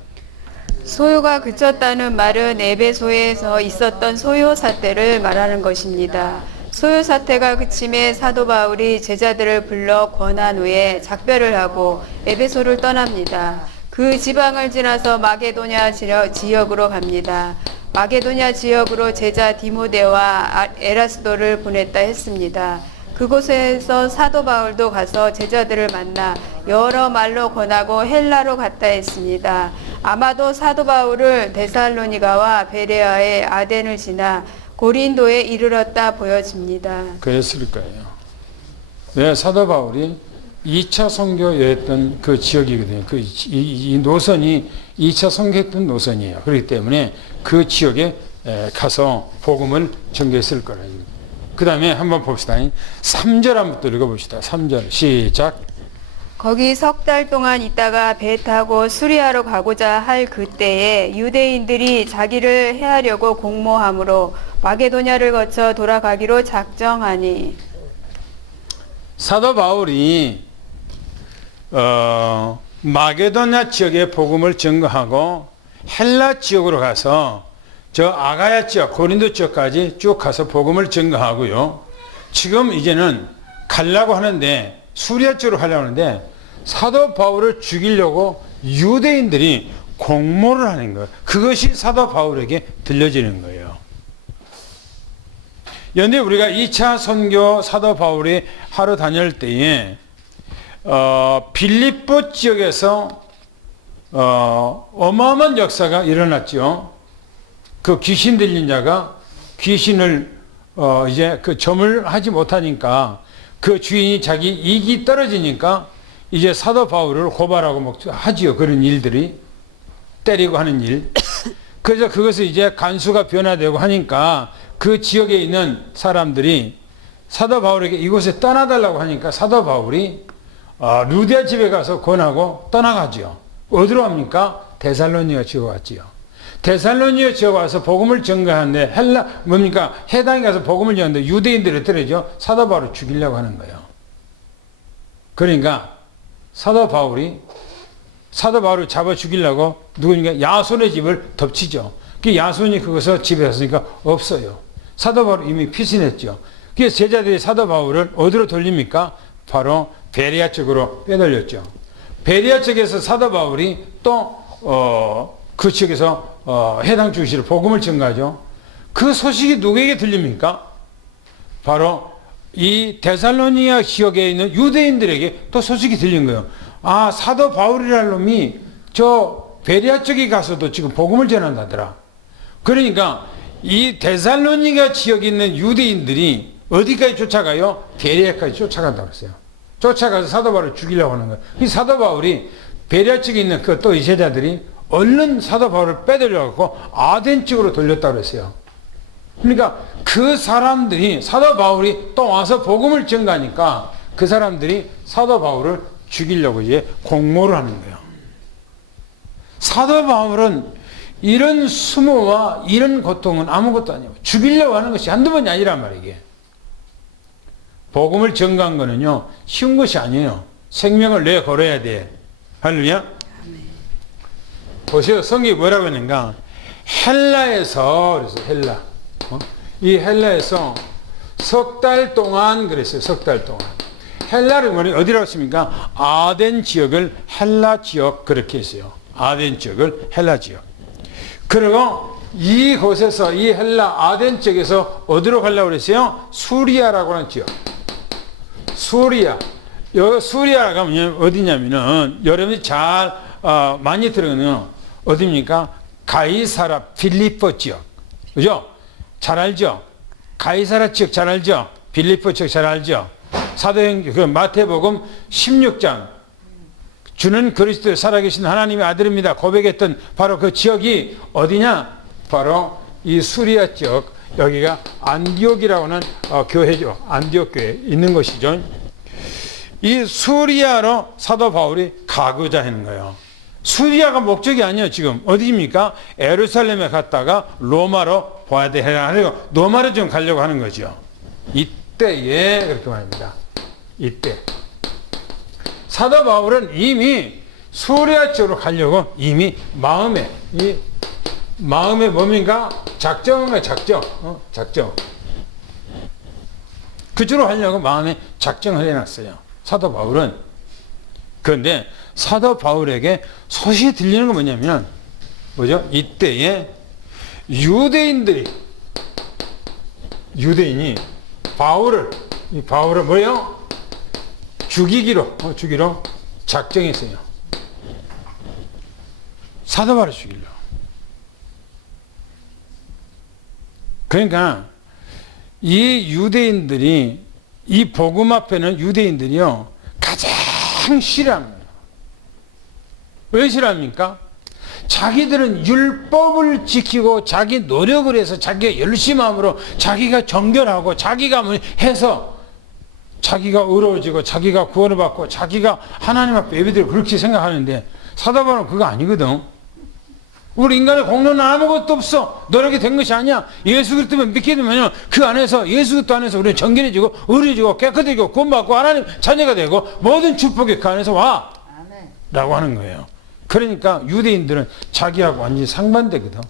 소요가 그쳤다는 말은 에베소에서 있었던 소요 사태를 말하는 것입니다. 소요 사태가 그침에 사도 바울이 제자들을 불러 권한 후에 작별을 하고 에베소를 떠납니다. 그 지방을 지나서 마게도냐 지역으로 갑니다. 마게도냐 지역으로 제자 디모데와 에라스도를 보냈다 했습니다. 그곳에서 사도 바울도 가서 제자들을 만나 여러 말로 권하고 헬라로 갔다 했습니다. 아마도 사도 바울을 데살로니가와 베레아의 아덴을 지나 고린도에 이르렀다 보여집니다. 그랬을 거예요. 네, 사도 바울이 2차 선교였던 그 지역이거든요. 이 노선이 2차 선교했던 노선이에요. 그렇기 때문에 그 지역에 가서 복음을 전개했을 거라요. 그 다음에 한번 봅시다. 3절 한번 읽어봅시다. 3절 시작. 거기 석 달 동안 있다가 배 타고 수리아로 가고자 할 그때에 유대인들이 자기를 해하려고 공모함으로 마게도냐를 거쳐 돌아가기로 작정하니. 사도 바울이 마게도냐 지역에 복음을 전거하고 헬라 지역으로 가서 저 아가야 지역, 고린도 지역까지 쭉 가서 복음을 전거하고요. 지금 이제는 가려고 하는데 수리아 쪽으로 가려고 하는데 사도 바울을 죽이려고 유대인들이 공모를 하는 거예요. 그것이 사도 바울에게 들려지는 거예요. 그런데 우리가 2차 선교 사도 바울이 하러 다닐 때에 빌립보 지역에서 어마어마한 역사가 일어났죠. 그 귀신 들린 자가 귀신을 이제 그 점을 하지 못하니까 그 주인이 자기 이익이 떨어지니까 이제 사도 바울을 고발하고 막 하지요. 그런 일들이 때리고 하는 일. 그래서 그것을 이제 간수가 변화되고 하니까 그 지역에 있는 사람들이 사도 바울에게 이곳에 떠나달라고 하니까 사도 바울이 루디아 집에 가서 권하고 떠나가지요. 어디로 갑니까? 데살로니가 지역 갔지요. 데살로니가 지역 와서 복음을 전가하는데 뭡니까? 해당에 가서 복음을 전하는데 유대인들이 떨어져 사도 바울을 죽이려고 하는 거예요. 그러니까 사도 바울을 잡아 죽이려고 누구니까 야손의 집을 덮치죠. 그 야손이 그것을 집에 갔으니까 없어요. 사도 바울 이미 피신했죠. 그래서 제자들이 사도 바울을 어디로 돌립니까? 바로 베레아 쪽으로 빼돌렸죠. 베레아 쪽에서 사도 바울이 또 그 지역에서 해당 주시로 복음을 전가하죠. 그 소식이 누구에게 들립니까? 바로 이 데살로니아 지역에 있는 유대인들에게 또 소식이 들린 거예요. 아, 사도 바울이라는 놈이 저 베레아 쪽에 가서도 지금 복음을 전한다더라. 그러니까 이 데살로니가 지역에 있는 유대인들이 어디까지 쫓아가요? 베레아까지 쫓아간다고 했어요. 쫓아가서 사도 바울을 죽이려고 하는 거예요. 이 사도 바울이 베레아 쪽에 있는 그 또 이세자들이 얼른 사도 바울을 빼돌려갖고 아덴 쪽으로 돌렸다고 그랬어요. 그러니까 그 사람들이 사도 바울이 또 와서 복음을 전가하니까 그 사람들이 사도 바울을 죽이려고 이제 공모를 하는 거예요. 사도 바울은 이런 수모와 이런 고통은 아무것도 아니에요. 죽이려고 하는 것이 한두 번이 아니란 말이에요. 이게. 복음을 전가한 거는요, 쉬운 것이 아니에요. 생명을 내걸어야 돼. 할렐루야? 보세요. 성경이 뭐라고 했는가? 헬라에서, 그래서 헬라. 이 헬라에서 석 달 동안 그랬어요. 석 달 동안. 헬라를 어디라고 했습니까? 아덴 지역을 헬라 지역 그렇게 했어요. 아덴 지역을 헬라 지역. 그리고 이곳에서 이 헬라 아덴 지역에서 어디로 가려고 그랬어요? 수리아라고 하는 지역. 수리아. 여기 수리아가 가면 어디냐면은 여러분이 잘 많이 들어가는 어디입니까? 가이사라 필리포 지역. 그죠? 잘 알죠? 가이사라 지역 잘 알죠? 빌립보 지역 잘 알죠? 사도행 그 마태복음 16장 주는 그리스도의 살아계신 하나님의 아들입니다. 고백했던 바로 그 지역이 어디냐? 바로 이 수리아 지역, 여기가 안디옥이라고 하는 교회죠. 안디옥 교회 있는 것이죠. 이 수리아로 사도 바울이 가고자 하는 거예요. 수리아가 목적이 아니에요. 지금 어디입니까? 예루살렘에 갔다가 로마로 봐야 돼. 그리고 로마로 좀 가려고 하는 거죠. 이때에 그렇게 말합니다. 이때 사도 바울은 이미 수리아 쪽으로 가려고 이미 마음에 뭡니까? 작정은 작정. 작정. 그쪽으로 하려고 마음에 작정을 해놨어요. 사도 바울은. 그런데 사도 바울에게 소식이 들리는 건 뭐냐면, 뭐죠? 이때에 유대인이 바울을 뭐예요? 죽이기로 작정했어요. 사도 바울을 죽이려. 그러니까 이 유대인들이 이 복음 앞에는 유대인들이요 가장 싫어합니다. 왜 싫어합니까? 자기들은 율법을 지키고 자기 노력을 해서 자기가 열심히 함으로 자기가 정결하고 자기가 해서 자기가 의로워지고 자기가 구원을 받고 자기가 하나님 앞에 예배드리고 그렇게 생각하는데 사도 바울은 그거 아니거든. 우리 인간의 공로는 아무것도 없어. 노력이 된 것이 아니야. 예수 그리스도만 믿게 되면 그 안에서 예수 그리스도 안에서 우리는 정결해지고 의로워지고 깨끗해지고 구원받고 하나님 자녀가 되고 모든 축복이 그 안에서 와. 아멘. 라고 하는 거예요. 그러니까 유대인들은 자기하고 완전히 상반되거든.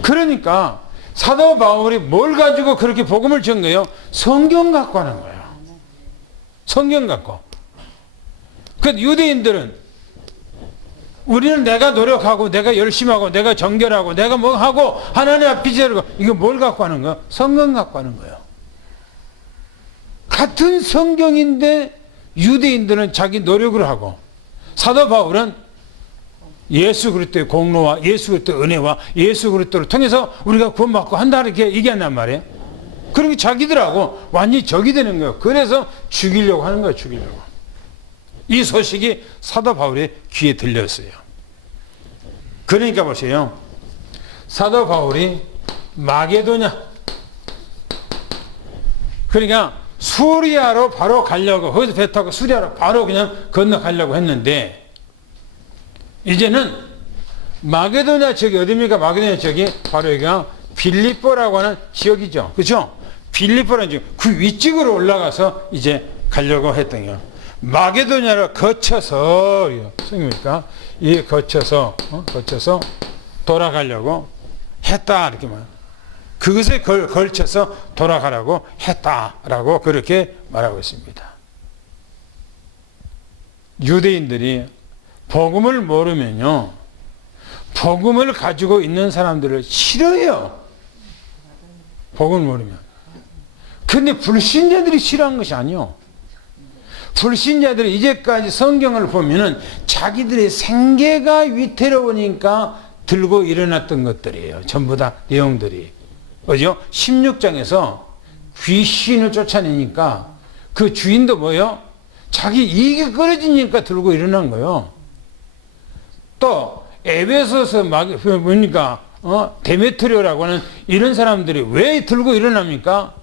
그러니까 사도 바울이 뭘 가지고 그렇게 복음을 전 거예요? 성경 갖고 하는 거예요. 성경 갖고. 그 유대인들은 우리는 내가 노력하고 내가 열심히 하고 내가 정결하고 내가 뭐 하고 하나님 앞에 제르고 이거 뭘 갖고 하는 거야? 성경 갖고 하는 거예요. 같은 성경인데 유대인들은 자기 노력을 하고 사도 바울은 예수 그리스도의 공로와 예수 그리스도의 은혜와 예수 그리스도를 통해서 우리가 구원받고 한다 이렇게 얘기한단 말이에요. 그러니까 자기들하고 완전히 적이 되는 거예요. 그래서 죽이려고 하는 거예요. 죽이려고. 이 소식이 사도 바울의 귀에 들렸어요. 그러니까 보세요. 사도 바울이 마게도냐, 그러니까 수리아로 바로 가려고, 거기서 배 타고 수리아로 바로 그냥 건너가려고 했는데, 이제는 마게도냐 지역이 어디입니까? 마게도냐 지역이 바로 여기가 빌립보라고 하는 지역이죠. 그렇죠? 빌립보라는 지역, 그 위쪽으로 올라가서 이제 가려고 했던 거예요. 마게도냐를 거쳐서, 성경입니까? 이 거쳐서 돌아가려고 했다. 이렇게 말. 그것에 걸쳐서 돌아가라고 했다라고 그렇게 말하고 있습니다. 유대인들이 복음을 모르면요, 복음을 가지고 있는 사람들을 싫어해요. 복음을 모르면. 근데 불신자들이 싫어한 것이 아니요. 불신자들이 이제까지 성경을 보면은 자기들의 생계가 위태로우니까 들고 일어났던 것들이에요. 전부 다 내용들이. 그죠? 16장에서 귀신을 쫓아내니까 그 주인도 뭐요? 자기 이익이 끊어지니까 들고 일어난 거예요. 또 에베소서 보니까 데메트리오라고 하는 이런 사람들이 왜 들고 일어납니까?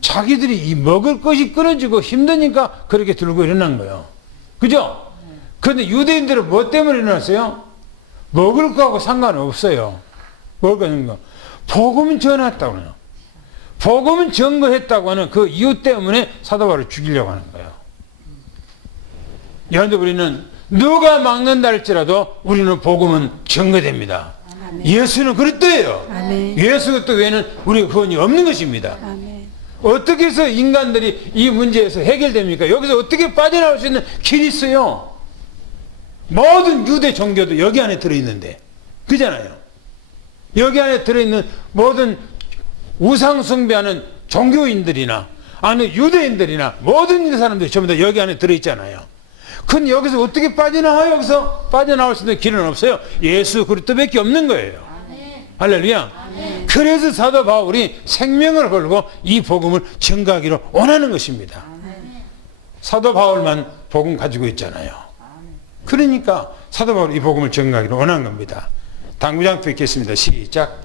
자기들이 이 먹을 것이 끊어지고 힘드니까 그렇게 들고 일어난 거예요. 그죠? 그런데 유대인들은 뭐 때문에 일어났어요? 먹을 거하고 상관없어요. 먹을 거. 복음은 전했다고 해요. 복음은 증거했다고 하는 그 이유 때문에 사도 바울을 죽이려고 하는 거예요. 그런데 우리는 누가 막는다 할지라도 우리는 복음은 증거됩니다. 아멘. 예수는 그랬대요. 아멘. 예수 그리스도 외에는 우리가 구원이 없는 것입니다. 아멘. 어떻게 해서 인간들이 이 문제에서 해결됩니까? 여기서 어떻게 빠져나올 수 있는 길이 있어요? 모든 유대 종교도 여기 안에 들어있는데, 그잖아요. 여기 안에 들어있는 모든 우상숭배하는 종교인들이나 아니 유대인들이나 모든 사람들이 전부 다 여기 안에 들어있잖아요. 근데 여기서 어떻게 빠져나와요? 여기서 빠져나올 수 있는 길은 없어요. 예수 그리스도밖에 없는 거예요. 할렐루야. 그래서 사도 바울이 생명을 걸고 이 복음을 증거하기를 원하는 것입니다. 사도 바울만 복음 가지고 있잖아요. 그러니까 사도 바울이 이 복음을 증거하기를 원하는 겁니다. 당구장 뵙겠습니다. 시작.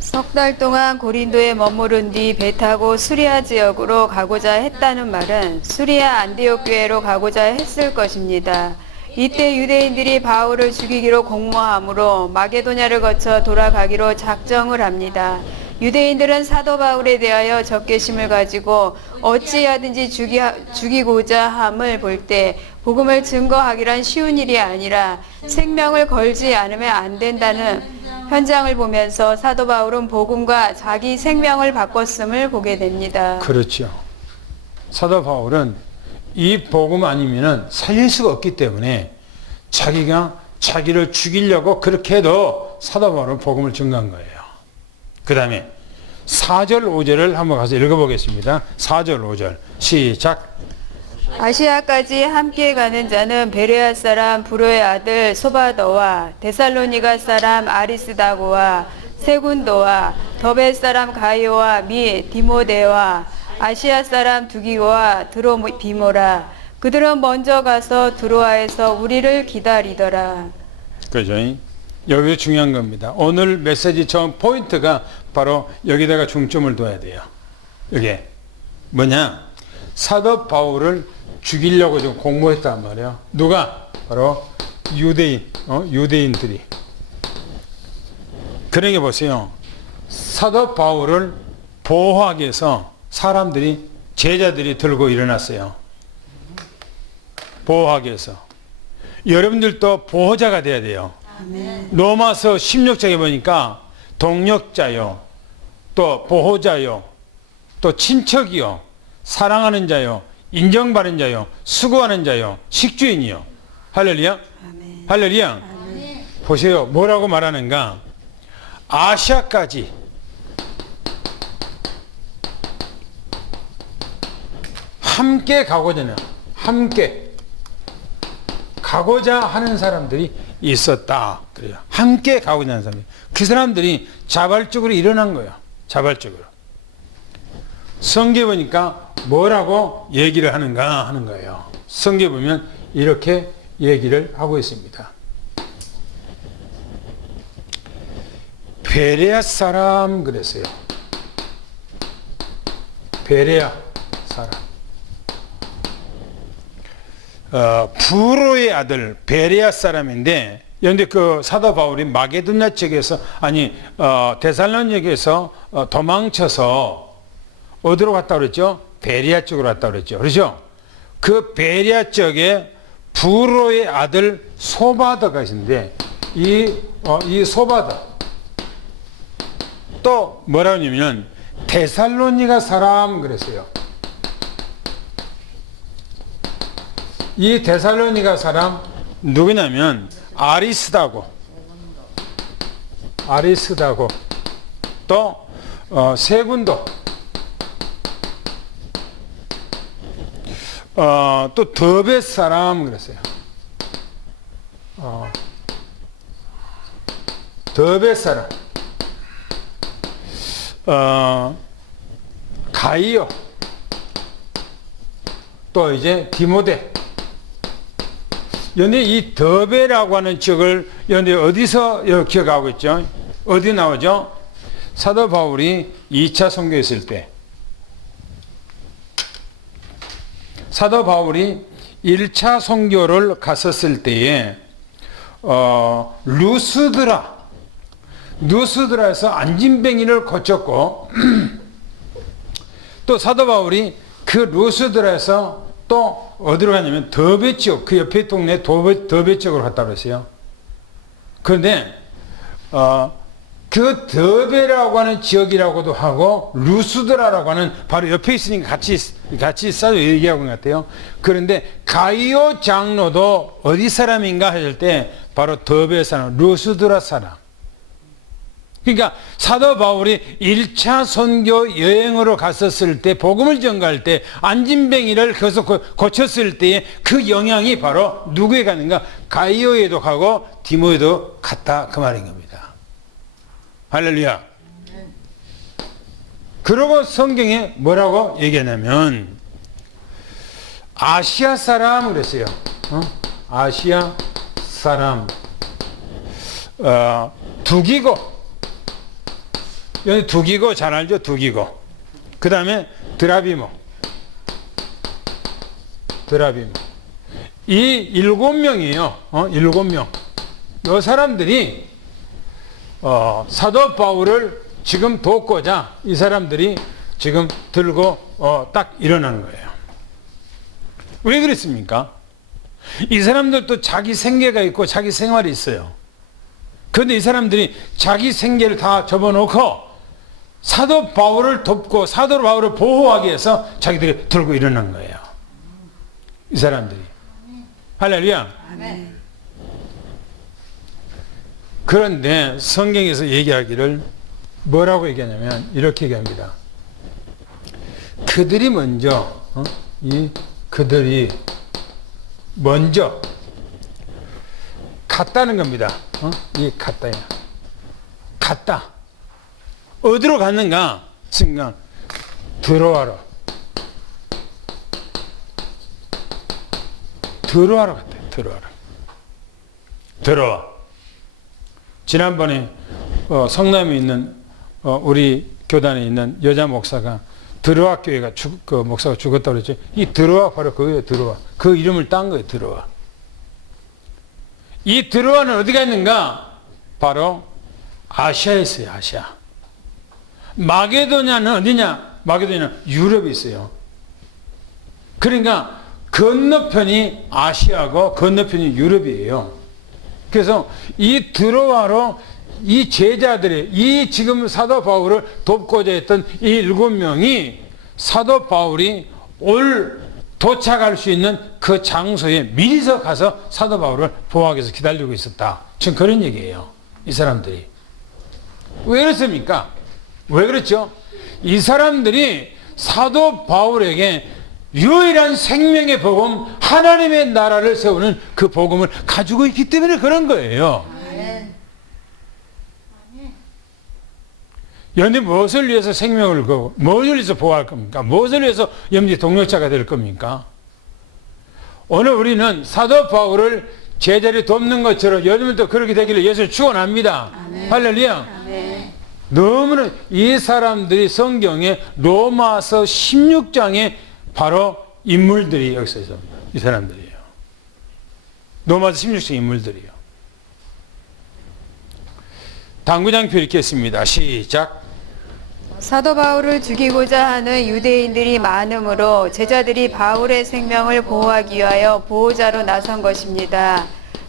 석 달 동안 고린도에 머무른 뒤 배 타고 수리아 지역으로 가고자 했다는 말은 수리아 안디옥 교회로 가고자 했을 것입니다. 이때 유대인들이 바울을 죽이기로 공모하므로 마게도냐를 거쳐 돌아가기로 작정을 합니다. 유대인들은 사도 바울에 대하여 적개심을 가지고 어찌하든지 죽이고자 함을 볼 때 복음을 증거하기란 쉬운 일이 아니라 생명을 걸지 않으면 안 된다는 현장을 보면서 사도 바울은 복음과 자기 생명을 바꿨음을 보게 됩니다. 그렇죠. 사도 바울은 이 복음 아니면은 살릴 수가 없기 때문에 자기가 자기를 죽이려고 그렇게 해도 사도 바울은 복음을 증거한 거예요. 그 다음에 4절 5절을 한번 가서 읽어보겠습니다. 4절 5절 시작. 아시아까지 함께 가는 자는 베레아 사람 브로의 아들 소바더와 데살로니가 사람 아리스다고와 세군도와 더베 사람 가이오와 및 디모데와 아시아 사람 두기고와 드로비모라. 그들은 먼저 가서 드로아에서 우리를 기다리더라. 그죠? 여기서 중요한 겁니다. 오늘 메시지 처음 포인트가 바로 여기다가 중점을 둬야 돼요. 이게 뭐냐? 사도 바울을 죽이려고 좀 공모했단 말이에요. 누가? 바로 유대인들이. 그러게 보세요. 사도 바울을 보호하기 위해서 사람들이, 제자들이 들고 일어났어요. 보호하기 위해서. 여러분들도 보호자가 돼야 돼요. 아멘. 로마서 16장에 보니까 동력자요, 또 보호자요, 또 친척이요, 사랑하는 자요, 인정받는 자요, 수고하는 자요, 식주인이요. 할렐루야. 아멘. 할렐루야. 아멘. 보세요. 뭐라고 말하는가? 아시아까지 함께 가고자 하는 사람들이 있었다. 그래요. 함께 가고자 하는 사람들. 그 사람들이 자발적으로 일어난 거예요. 자발적으로. 성경에 보니까 뭐라고 얘기를 하는가 하는 거예요. 성경에 보면 이렇게 얘기를 하고 있습니다. 베레아 사람 그랬어요. 베레아 사람. 부로의 아들 베레아 사람인데, 그런데 그 사도 바울이 마게도냐 쪽에서 데살로니가에서 도망쳐서 어디로 갔다 그랬죠? 베레아 쪽으로 갔다 그랬죠. 그렇죠? 그 베레아 쪽에 부로의 아들 소바더가 있는데 이 소바더 또 뭐라고 하냐면 데살로니가 사람 그랬어요. 이 데살로니가 사람 누구냐면 아리스다고 또 세군도 또 더벳 사람 그랬어요. 더벳 사람, 가이오, 또 이제 디모데. 연대 이 더베라고 하는 지역을 연대 어디서 기억하고 있죠? 어디 나오죠? 사도 바울이 2차 선교했을 때, 사도 바울이 1차 선교를 갔었을 때에 루스드라에서 안진뱅이를 고쳤고 또 사도 바울이 그 루스드라에서 또 어디로 갔냐면 더베 지역, 그 옆에 동네 더베 지역으로 갔다고 했어요. 그런데 그 더베라고 하는 지역이라고도 하고 루스드라라고 하는 바로 옆에 있으니까 같이 싸서 얘기하고 있는 것 같아요. 그런데 가이오 장로도 어디 사람인가 할 때 바로 더베 사람, 루스드라 사람. 그러니까 사도 바울이 1차 선교 여행으로 갔었을 때, 복음을 전가할 때 안진뱅이를 거기서 고쳤을 때의 그 영향이 바로 누구에 가는가? 가이오에도 가고 디모에도 갔다, 그 말인 겁니다. 할렐루야. 그러고 성경에 뭐라고 얘기하냐면 아시아 사람 그랬어요. 아시아 사람, 두기고, 여기 두기고 잘 알죠? 두기고. 그 다음에 드라비모. 이 7명이에요. 7명. 이 사람들이 사도 바울을 지금 돕고자 이 사람들이 지금 들고 딱 일어나는 거예요. 왜 그랬습니까? 이 사람들도 자기 생계가 있고 자기 생활이 있어요. 그런데 이 사람들이 자기 생계를 다 접어놓고 사도 바울을 돕고 사도 바울을 보호하기 위해서 자기들이 들고 일어난 거예요. 이 사람들이. 할렐루야. 아멘. 그런데 성경에서 얘기하기를 뭐라고 얘기하냐면 이렇게 얘기합니다. 그들이 먼저 그들이 먼저 갔다는 겁니다. 이 갔다야. 갔다. 어디로 갔는가? 순간 들어와라. 들어와라 갔다. 들어와. 지난번에 성남에 있는 우리 교단에 있는 여자 목사가 들어와 교회가 그 목사가 죽었다고 그랬죠. 이 들어와 바로 그거예요. 들어와. 그 이름을 딴 거예요. 들어와. 이 들어와는 어디가 있는가? 바로 아시아에 있어요. 아시아. 마게도냐는 어디냐? 마게도냐는 유럽에 있어요. 그러니까 건너편이 아시아고 건너편이 유럽이에요. 그래서 이 들어와로 이 제자들이, 이 지금 사도 바울을 돕고자 했던 이 7명이 사도 바울이 도착할 수 있는 그 장소에 미리서 가서 사도 바울을 보호하기 위해서 기다리고 있었다. 지금 그런 얘기예요. 이 사람들이. 왜 그렇습니까? 왜 그렇죠? 이 사람들이 사도 바울에게 유일한 생명의 복음, 하나님의 나라를 세우는 그 복음을 가지고 있기 때문에 그런 거예요. 연대 무엇을 위해서 생명을 거고, 무엇을 위해서 보호할 겁니까? 무엇을 위해서 염지 동력자가 될 겁니까? 오늘 우리는 사도 바울을 제자를 돕는 것처럼 여러분도 그렇게 되기를 예수를 축원합니다. 할렐루야. 너무나 이 사람들이 성경에 로마서 16장에 바로 인물들이 여기서 있습니다. 이 사람들이에요. 로마서 16장 인물들이에요. 당구장표 읽겠습니다. 시작. 사도 바울을 죽이고자 하는 유대인들이 많으므로 제자들이 바울의 생명을 보호하기 위하여 보호자로 나선 것입니다.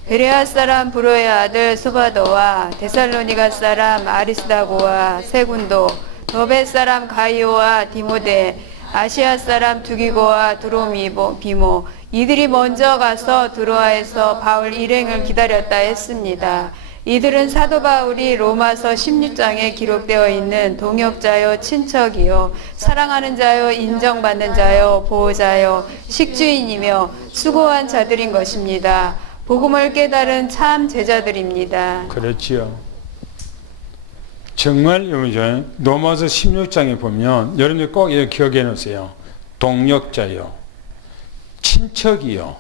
베레아 사람 브로의 아들 소바도와 데살로니가 사람 아리스다고와 세군도, 더벳 사람 가이오와 디모데, 아시아 사람 두기고와 드로비모, 이들이 먼저 가서 드로아에서 바울 일행을 기다렸다 했습니다. 이들은 사도 바울이 로마서 16장에 기록되어 있는 동역자요, 친척이요, 사랑하는 자요, 인정받는 자요, 보호자요, 식주인이며 수고한 자들인 것입니다. 복음을 깨달은 참 제자들입니다. 그렇지요. 정말 여러분 로마서 16장에 보면 여러분들 꼭 이거 기억해 놓으세요. 동역자요, 친척이요,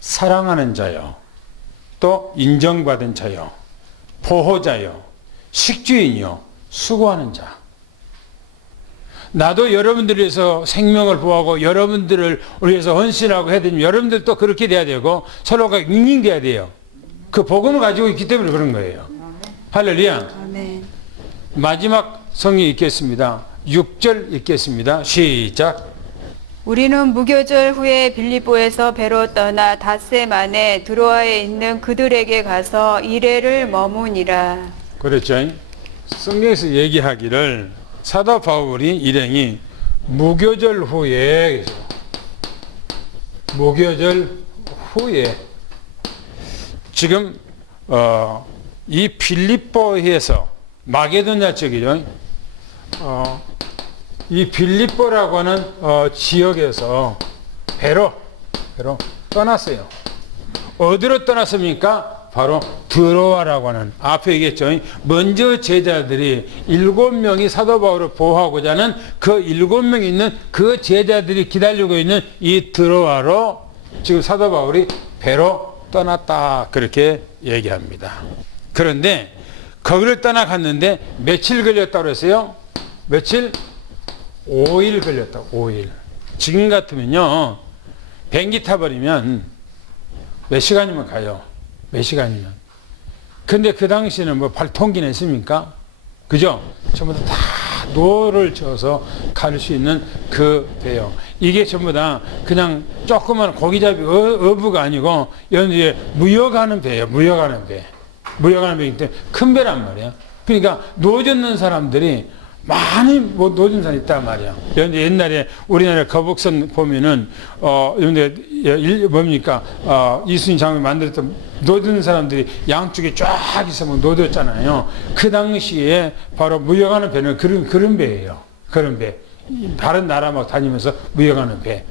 사랑하는 자요, 또 인정받은 자요, 보호자요, 식주인이요, 수고하는 자. 나도 여러분들을 위해서 생명을 보호하고 여러분들을 위해서 헌신하고 해야 되면 여러분들도 그렇게 돼야 되고 서로가 윈윈돼야 돼요. 그 복음을 가지고 있기 때문에 그런 거예요. 할렐루야. 아멘. 마지막 성경 읽겠습니다. 6절 읽겠습니다. 시작. 우리는 무교절 후에 빌립보에서 배로 떠나 닷새 만에 드로아에 있는 그들에게 가서 이레를 머무니라. 그렇죠. 성경에서 얘기하기를 사도 바울이 일행이 무교절 후에 지금 이 빌립보에서 마게도냐 쪽이죠. 이 빌립보라고 하는 지역에서 배로 떠났어요. 어디로 떠났습니까? 바로 드로아라고 하는, 앞에 얘기했죠. 먼저 제자들이 7명이 사도 바울을 보호하고자 하는 그 7명이 있는 그 제자들이 기다리고 있는 이 드로아로 지금 사도 바울이 배로 떠났다, 그렇게 얘기합니다. 그런데 거기를 떠나갔는데 며칠 걸렸다고 그랬어요? 며칠? 5일 걸렸다고. 5일. 지금 같으면요, 비행기 타버리면 몇 시간이면 가요. 몇 시간이면. 근데 그 당시에는 뭐 발통기는 있습니까? 그죠? 전부 다 노를 져서 갈 수 있는 그 배요. 이게 전부 다 그냥 조그만 고기잡이 어부가 아니고 이제 무역하는 배예요. 무역하는 배. 무역하는 배이기 때문에 큰 배란 말이야. 그러니까 노젓는 사람들이 많이 뭐 노젓는 사람이 있단 말이야. 옛날에 우리나라 거북선 보면은 뭡니까 이순신 장군이 만들었던 노젓는 사람들이 양쪽에 쫙 있어 뭐 노젓잖아요. 그 당시에 바로 무역하는 배는 그런 배예요. 그런 배. 다른 나라 막 다니면서 무역하는 배.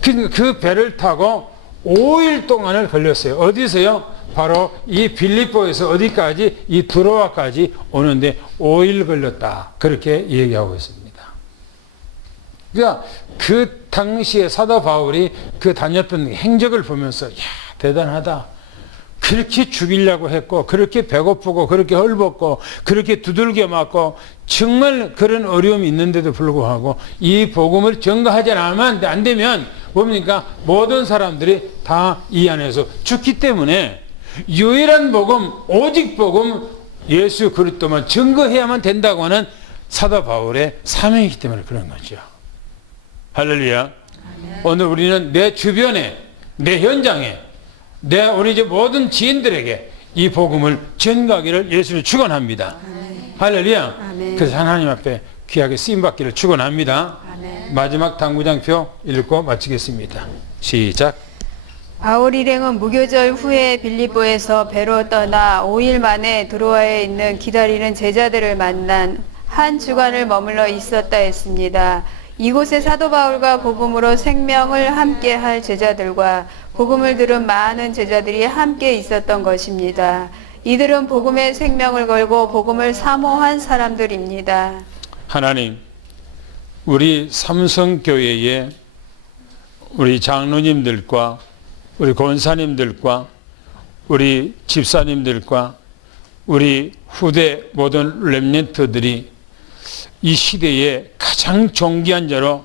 그 배를 타고 5일 동안을 걸렸어요. 어디서요? 바로 이 빌립보에서 어디까지? 이 드로아까지 오는데 5일 걸렸다. 그렇게 얘기하고 있습니다. 그러니까 그 당시에 사도 바울이 그 다녔던 행적을 보면서, 야, 대단하다. 그렇게 죽이려고 했고, 그렇게 배고프고, 그렇게 헐벗고, 그렇게 두들겨 맞고, 정말 그런 어려움이 있는데도 불구하고, 이 복음을 전가하지 않으면 안 되면, 뭡니까? 모든 사람들이 다 이 안에서 죽기 때문에, 유일한 복음, 오직 복음, 예수 그리스도만 증거해야만 된다고 하는 사도 바울의 사명이기 때문에 그런 거죠. 할렐루야. 오늘 우리는 내 주변에, 내 현장에, 우리 이제 모든 지인들에게 이 복음을 전가하기를 예수님 축원합니다. 할렐루야. 아멘. 그래서 하나님 앞에 귀하게 쓰임받기를 축원합니다. 아멘. 마지막 당구장표 읽고 마치겠습니다. 시작. 바울 일행은 무교절 후에 빌립보에서 배로 떠나 5일 만에 드로아에 있는 기다리는 제자들을 만난 한 주간을 머물러 있었다 했습니다. 이곳에 사도 바울과 복음으로 생명을 함께 할 제자들과 복음을 들은 많은 제자들이 함께 있었던 것입니다. 이들은 복음의 생명을 걸고 복음을 사모한 사람들입니다. 하나님, 우리 삼성교회의 우리 장로님들과 우리 권사님들과 우리 집사님들과 우리 후대 모든 렘넌트들이 이 시대에 가장 존귀한 자로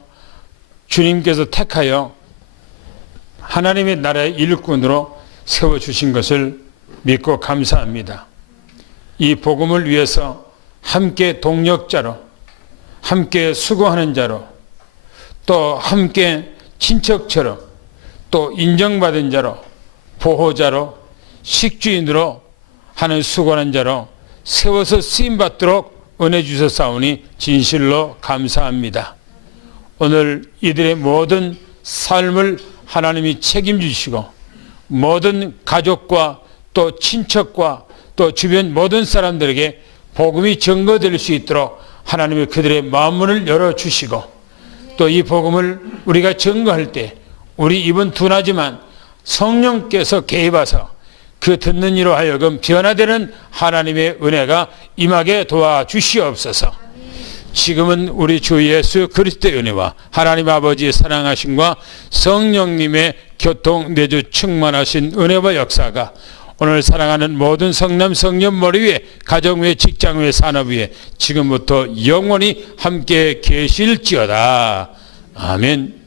주님께서 택하여 하나님의 나라의 일꾼으로 세워주신 것을 믿고 감사합니다. 이 복음을 위해서 함께 동력자로, 함께 수고하는 자로, 또 함께 친척처럼, 또 인정받은 자로, 보호자로, 식주인으로 하는 수고하는 자로 세워서 쓰임받도록 은혜 주셨사오니 진실로 감사합니다. 오늘 이들의 모든 삶을 하나님이 책임지시고 모든 가족과 또 친척과 또 주변 모든 사람들에게 복음이 증거될 수 있도록 하나님이 그들의 마음문을 열어주시고 또 이 복음을 우리가 증거할 때 우리 입은 둔하지만 성령께서 개입하서 그 듣는 이로 하여금 변화되는 하나님의 은혜가 임하게 도와주시옵소서. 지금은 우리 주 예수 그리스도의 은혜와 하나님 아버지의 사랑하심과 성령님의 교통 내주 충만하신 은혜와 역사가 오늘 사랑하는 모든 성남 성녀 머리 위에 가정 위에 직장 위에 산업 위에 지금부터 영원히 함께 계실지어다. 아멘.